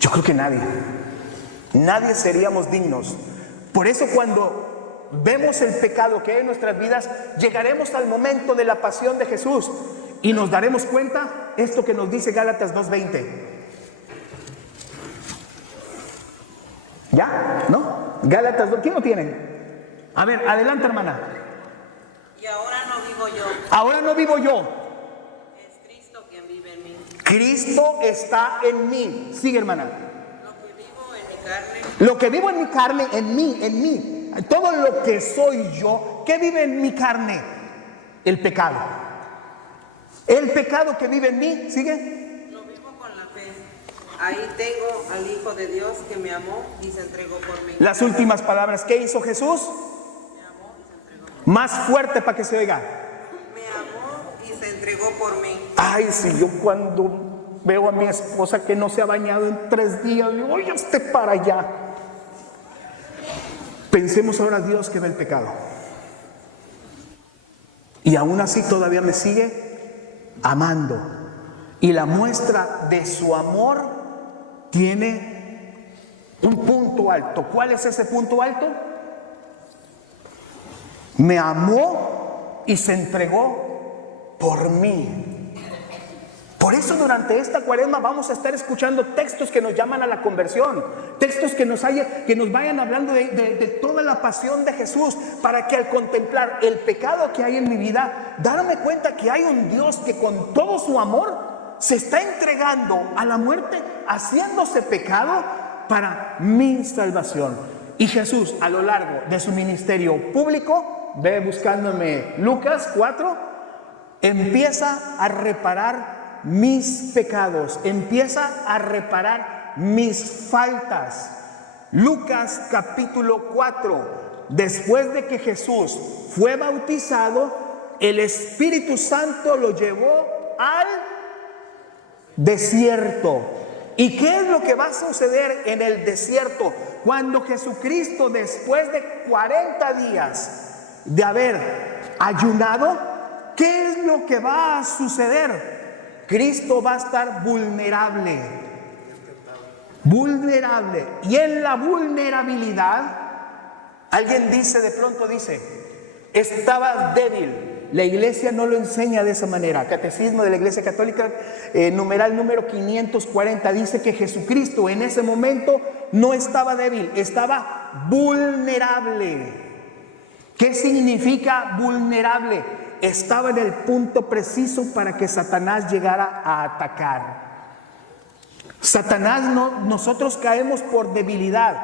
Yo creo que nadie seríamos dignos. Por eso cuando vemos el pecado que hay en nuestras vidas, llegaremos al momento de la pasión de Jesús y nos daremos cuenta esto que nos dice Gálatas 2:20. ¿Ya? ¿No? Gálatas 2, ¿quién lo tiene? A ver, adelante, hermana. Y ahora no vivo yo. Ahora no vivo yo. Es Cristo quien vive en mí. Cristo está en mí. Sigue, hermana. Lo que vivo en mi carne. Lo que vivo en mi carne, en mí. Todo lo que soy yo, ¿qué vive en mi carne? El pecado. El pecado que vive en mí, ¿sigue? Lo vivo con la fe. Ahí tengo al Hijo de Dios que me amó y se entregó por mí. Las últimas palabras, ¿qué hizo Jesús? Me amó y se entregó. Más fuerte para que se oiga. Me amó y se entregó por mí. Ay, si yo cuando veo a mi esposa que no se ha bañado en 3 días, digo, oye, usted para allá. Pensemos ahora Dios que ve el pecado. Y aún así todavía me sigue amando. Y la muestra de su amor tiene un punto alto. ¿Cuál es ese punto alto? Me amó y se entregó por mí. Por eso durante esta cuaresma vamos a estar escuchando textos que nos llaman a la conversión, textos que nos vayan hablando de toda la pasión de Jesús, para que al contemplar el pecado que hay en mi vida, darme cuenta que hay un Dios que con todo su amor se está entregando a la muerte, haciéndose pecado para mi salvación. Y Jesús, a lo largo de su ministerio público, ve buscándome Lucas 4, empieza a reparar mis pecados, empieza a reparar mis faltas. Lucas capítulo 4, después de que Jesús fue bautizado, el Espíritu Santo lo llevó al desierto. ¿Y qué es lo que va a suceder en el desierto? Cuando Jesucristo, después de 40 días de haber ayunado, ¿qué es lo que va a suceder? Cristo va a estar vulnerable. Vulnerable. Y en la vulnerabilidad, alguien dice, de pronto dice, estaba débil. La iglesia no lo enseña de esa manera. Catecismo de la Iglesia Católica, numeral número 540, dice que Jesucristo en ese momento no estaba débil, estaba vulnerable. ¿Qué significa vulnerable? Estaba en el punto preciso para que Satanás llegara a atacar. Satanás nosotros caemos por debilidad,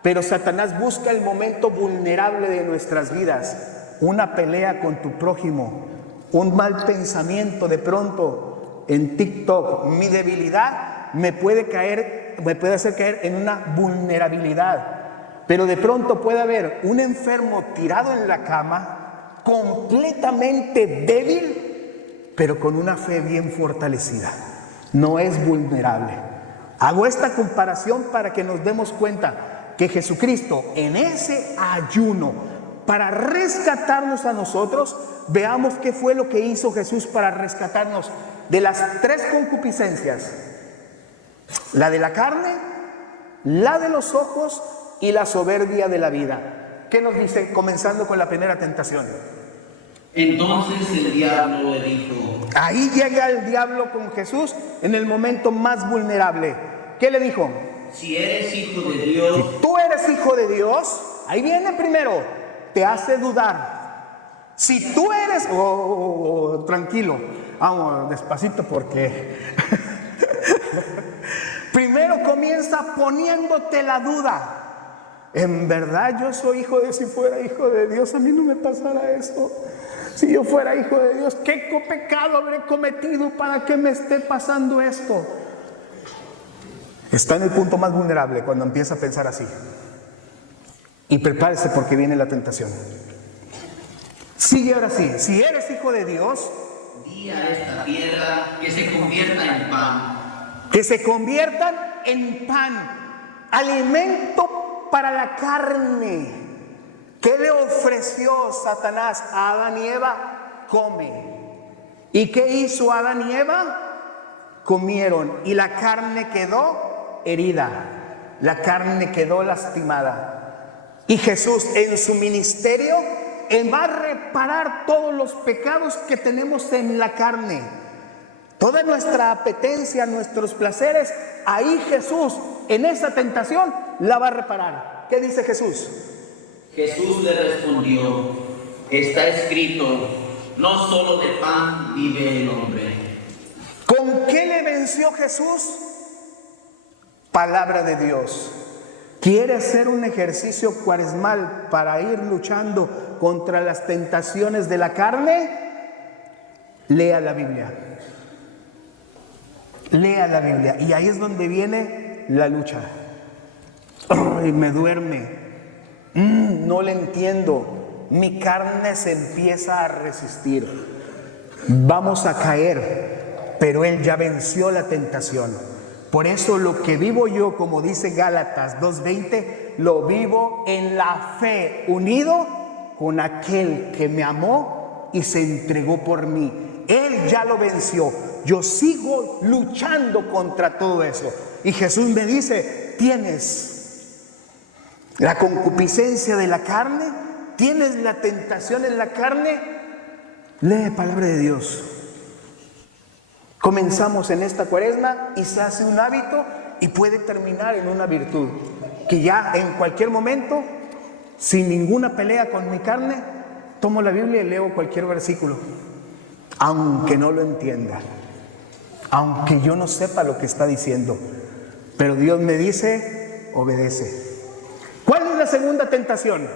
pero Satanás busca el momento vulnerable de nuestras vidas. Una pelea con tu prójimo, un mal pensamiento de pronto en TikTok, mi debilidad me puede hacer caer en una vulnerabilidad. Pero de pronto puede haber un enfermo tirado en la cama, completamente débil, pero con una fe bien fortalecida. No es vulnerable. Hago esta comparación para que nos demos cuenta que Jesucristo en ese ayuno, para rescatarnos a nosotros, veamos qué fue lo que hizo Jesús para rescatarnos de las tres concupiscencias: la de la carne, la de los ojos y la soberbia de la vida. ¿Qué nos dice? Comenzando con la primera tentación. Entonces el diablo le dijo. Ahí llega el diablo con Jesús en el momento más vulnerable. ¿Qué le dijo? Si eres hijo de Dios. Si tú eres hijo de Dios, ahí viene primero. Te hace dudar. Si tú eres, tranquilo, vamos despacito porque primero comienza poniéndote la duda. En verdad yo soy hijo de Dios. Si fuera hijo de Dios, a mí no me pasara esto. Si yo fuera hijo de Dios, ¿qué pecado habré cometido para que me esté pasando esto? Está en el punto más vulnerable cuando empieza a pensar así. Y prepárese porque viene la tentación. Sigue ahora sí. Si eres hijo de Dios, di a esta piedra que se convierta en pan. Que se conviertan en pan. Alimento para la carne. ¿Qué le ofreció Satanás a Adán y Eva? Come. ¿Y qué hizo Adán y Eva? Comieron. Y la carne quedó herida. La carne quedó lastimada. Y Jesús en su ministerio va a reparar todos los pecados que tenemos en la carne. Toda nuestra apetencia, nuestros placeres, ahí Jesús en esa tentación la va a reparar. ¿Qué dice Jesús? Jesús le respondió, está escrito, no solo de pan vive el hombre. ¿Con qué le venció Jesús? Palabra de Dios. ¿Quiere hacer un ejercicio cuaresmal para ir luchando contra las tentaciones de la carne? Lea la Biblia. Lea la Biblia. Y ahí es donde viene la lucha. Ay, me duerme. No le entiendo. Mi carne se empieza a resistir. Vamos a caer. Pero Él ya venció la tentación. Por eso lo que vivo yo, como dice Gálatas 2:20, lo vivo en la fe, unido con aquel que me amó y se entregó por mí. Él ya lo venció. Yo sigo luchando contra todo eso. Y Jesús me dice, tienes la concupiscencia de la carne, tienes la tentación en la carne, lee palabra de Dios. Comenzamos en esta cuaresma y se hace un hábito y puede terminar en una virtud. Que ya en cualquier momento, sin ninguna pelea con mi carne, tomo la Biblia y leo cualquier versículo, aunque no lo entienda. aunque yo no sepa lo que está diciendo. Pero Dios me dice, obedece. ¿Cuál es la segunda tentación?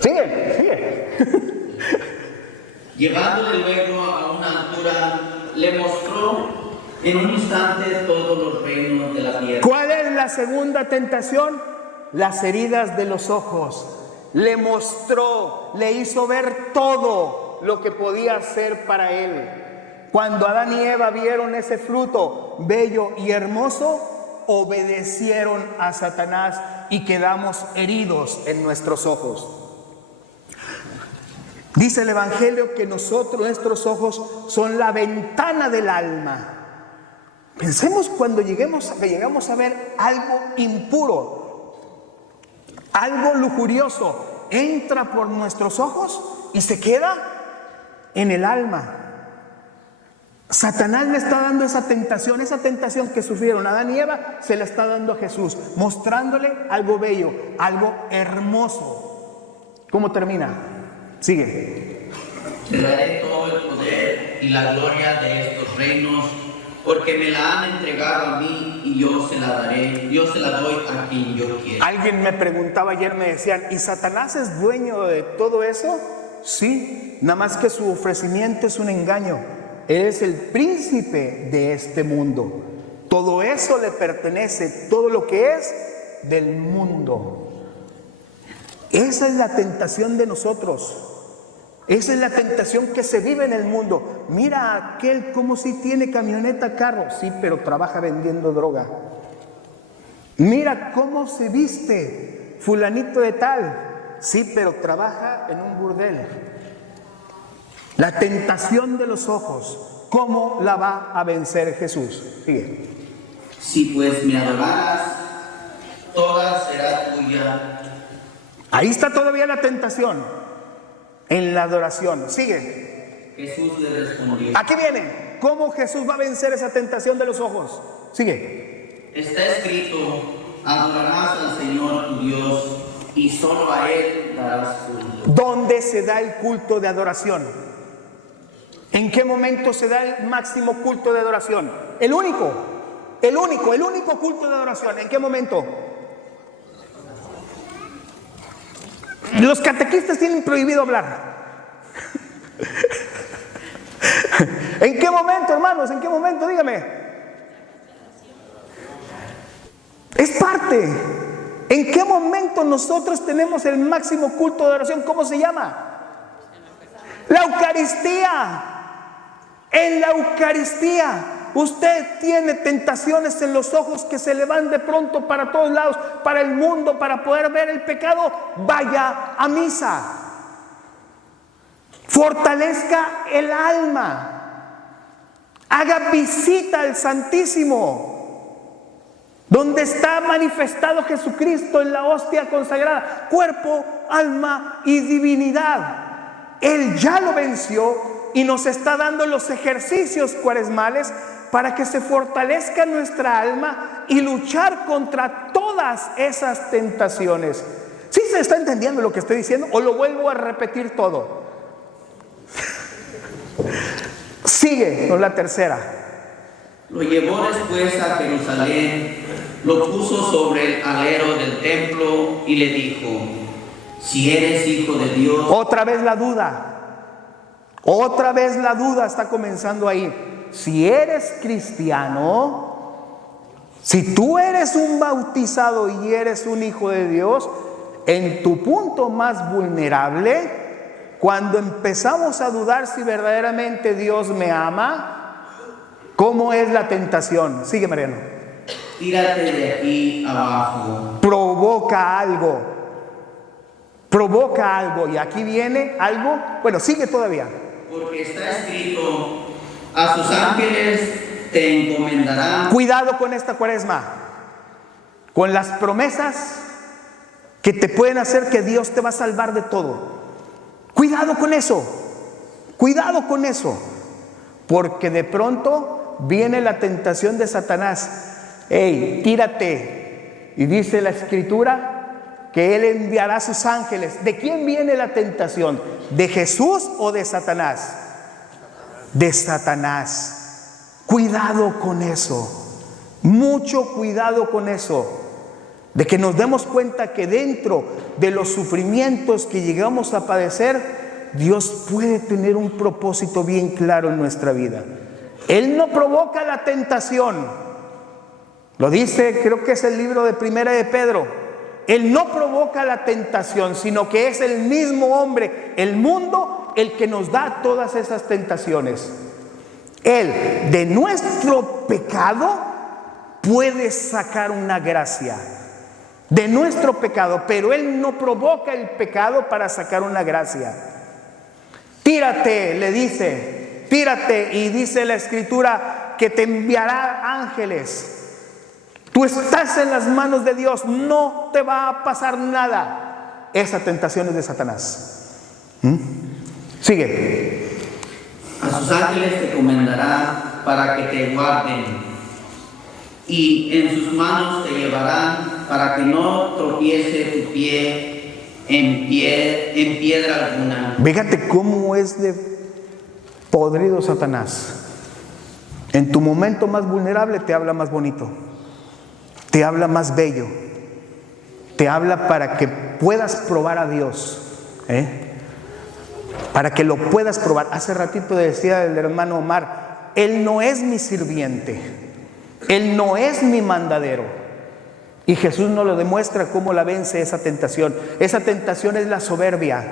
Sigue. Llevándole luego a una altura, le mostró en un instante todos los reinos de la tierra. ¿Cuál es la segunda tentación? Las heridas de los ojos. Le mostró, le hizo ver todo lo que podía hacer para él. Cuando Adán y Eva vieron ese fruto bello y hermoso, obedecieron a Satanás y quedamos heridos en nuestros ojos. Dice el Evangelio que nuestros ojos son la ventana del alma. Pensemos cuando llegamos a ver algo impuro, algo lujurioso, entra por nuestros ojos y se queda en el alma. Satanás le está dando esa tentación que sufrieron Adán y Eva, se la está dando a Jesús, mostrándole algo bello, algo hermoso. ¿Cómo termina? Sigue. Te daré todo el poder y la gloria de estos reinos, porque me la han entregado a mí y yo se la daré, yo se la doy a quien yo quiera. Alguien me preguntaba ayer, me decían, ¿y Satanás es dueño de todo eso? Sí, nada más que su ofrecimiento es un engaño. Él es el príncipe de este mundo. Todo eso le pertenece, todo lo que es del mundo. Esa es la tentación de nosotros. Esa es la tentación que se vive en el mundo. Mira a aquel como si tiene camioneta, carro. Sí, pero trabaja vendiendo droga. Mira cómo se viste fulanito de tal. Sí, pero trabaja en un burdel. La tentación de los ojos, ¿cómo la va a vencer Jesús? Sigue. Si pues me adoraras, toda será tuya. Ahí está todavía la tentación, en la adoración. Sigue. Jesús le respondió. Aquí viene. ¿Cómo Jesús va a vencer esa tentación de los ojos? Sigue. Está escrito, adorarás al Señor tu Dios y solo a Él darás culto. ¿Dónde se da el culto de adoración? ¿En qué momento se da el máximo culto de adoración? El único culto de adoración. ¿En qué momento? Los catequistas tienen prohibido hablar. ¿En qué momento, hermanos? ¿En qué momento? Dígame. Es parte. ¿En qué momento nosotros tenemos el máximo culto de adoración? ¿Cómo se llama? La Eucaristía. En la Eucaristía. Usted tiene tentaciones en los ojos que se le van de pronto para todos lados, para el mundo, para poder ver el pecado. Vaya a misa. Fortalezca el alma. Haga visita al Santísimo, donde está manifestado Jesucristo en la hostia consagrada, cuerpo, alma y divinidad. Él ya lo venció y nos está dando los ejercicios cuaresmales para que se fortalezca nuestra alma y luchar contra todas esas tentaciones. ¿Sí se está entendiendo lo que estoy diciendo o lo vuelvo a repetir todo? Sigue con la tercera. Lo llevó después a Jerusalén, lo puso sobre el alero del templo y le dijo, si eres hijo de Dios. Otra vez la duda. Otra vez la duda está comenzando ahí. Si eres cristiano, si tú eres un bautizado y eres un hijo de Dios, en tu punto más vulnerable, cuando empezamos a dudar si verdaderamente Dios me ama, ¿cómo es la tentación? Sigue, Mariano. Tírate de aquí abajo. Provoca algo. Provoca algo. Y aquí viene algo. Bueno, sigue todavía. Porque está escrito, a sus ángeles te encomendarán. Cuidado con esta cuaresma, con las promesas que te pueden hacer que Dios te va a salvar de todo. Cuidado con eso, porque de pronto viene la tentación de Satanás. Hey, tírate. Y dice la Escritura que Él enviará a sus ángeles. ¿De quién viene la tentación? ¿De Jesús o de Satanás? De Satanás. Cuidado con eso. Mucho cuidado con eso. De que nos demos cuenta que dentro de los sufrimientos que llegamos a padecer, Dios puede tener un propósito bien claro en nuestra vida. Él no provoca la tentación. Lo dice, creo que es el libro de Primera de Pedro. Él no provoca la tentación, sino que es el mismo hombre, el mundo, el que nos da todas esas tentaciones. Él, de nuestro pecado, puede sacar una gracia. De nuestro pecado, pero Él no provoca el pecado para sacar una gracia. Tírate, le dice, tírate, y dice la Escritura que te enviará ángeles. Tú estás en las manos de Dios, no te va a pasar nada. Esa tentación es de Satanás. Sigue. A sus ángeles te comendará para que te guarden, y en sus manos te llevarán para que no tropiece tu pie en piedra alguna. Fíjate cómo es de podrido Satanás. En tu momento más vulnerable te habla más bonito, te habla más bello, te habla para que puedas probar a Dios, para que lo puedas probar. Hace ratito decía el hermano Omar, Él no es mi sirviente, Él no es mi mandadero. Y Jesús nos lo demuestra cómo la vence esa tentación. Esa tentación es la soberbia.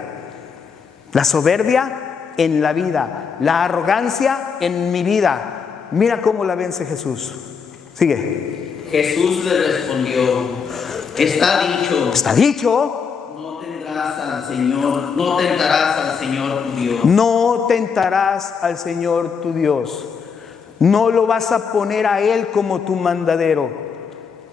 La soberbia en la vida, la arrogancia en mi vida. Mira cómo la vence Jesús. Sigue. Jesús le respondió, está dicho. Está dicho. No tentarás al Señor tu Dios. No tentarás al Señor tu Dios. No lo vas a poner a Él como tu mandadero.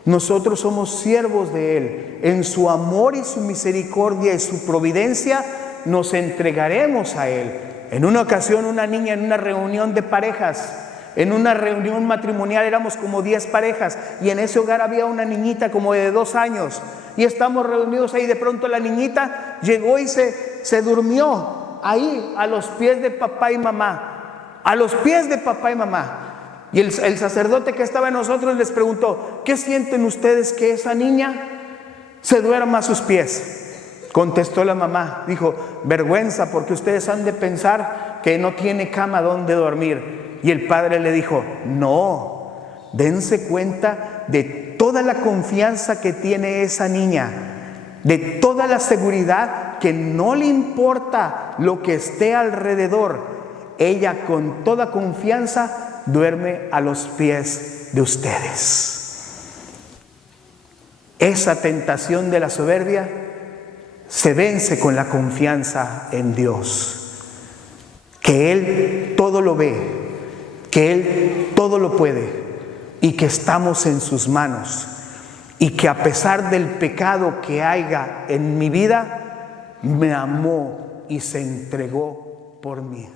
Nosotros somos siervos de Él. En su amor y su misericordia y su providencia nos entregaremos a Él. En una ocasión, una niña en una reunión de parejas, en una reunión matrimonial, éramos como 10 parejas, y en ese hogar había una niñita como de 2 años, y estamos reunidos ahí. De pronto la niñita llegó y se durmió ahí a los pies de papá y mamá, a los pies de papá y mamá. Y el sacerdote que estaba en nosotros les preguntó, ¿qué sienten ustedes que esa niña se duerma a sus pies? Contestó la mamá, dijo, vergüenza, porque ustedes han de pensar que no tiene cama donde dormir. Y el padre le dijo, no, dense cuenta de toda la confianza que tiene esa niña, de toda la seguridad, que no le importa lo que esté alrededor. Ella con toda confianza duerme a los pies de ustedes. Esa tentación de la soberbia se vence con la confianza en Dios, que Él todo lo ve, que Él todo lo puede, y que estamos en sus manos, y que a pesar del pecado que haya en mi vida, me amó y se entregó por mí.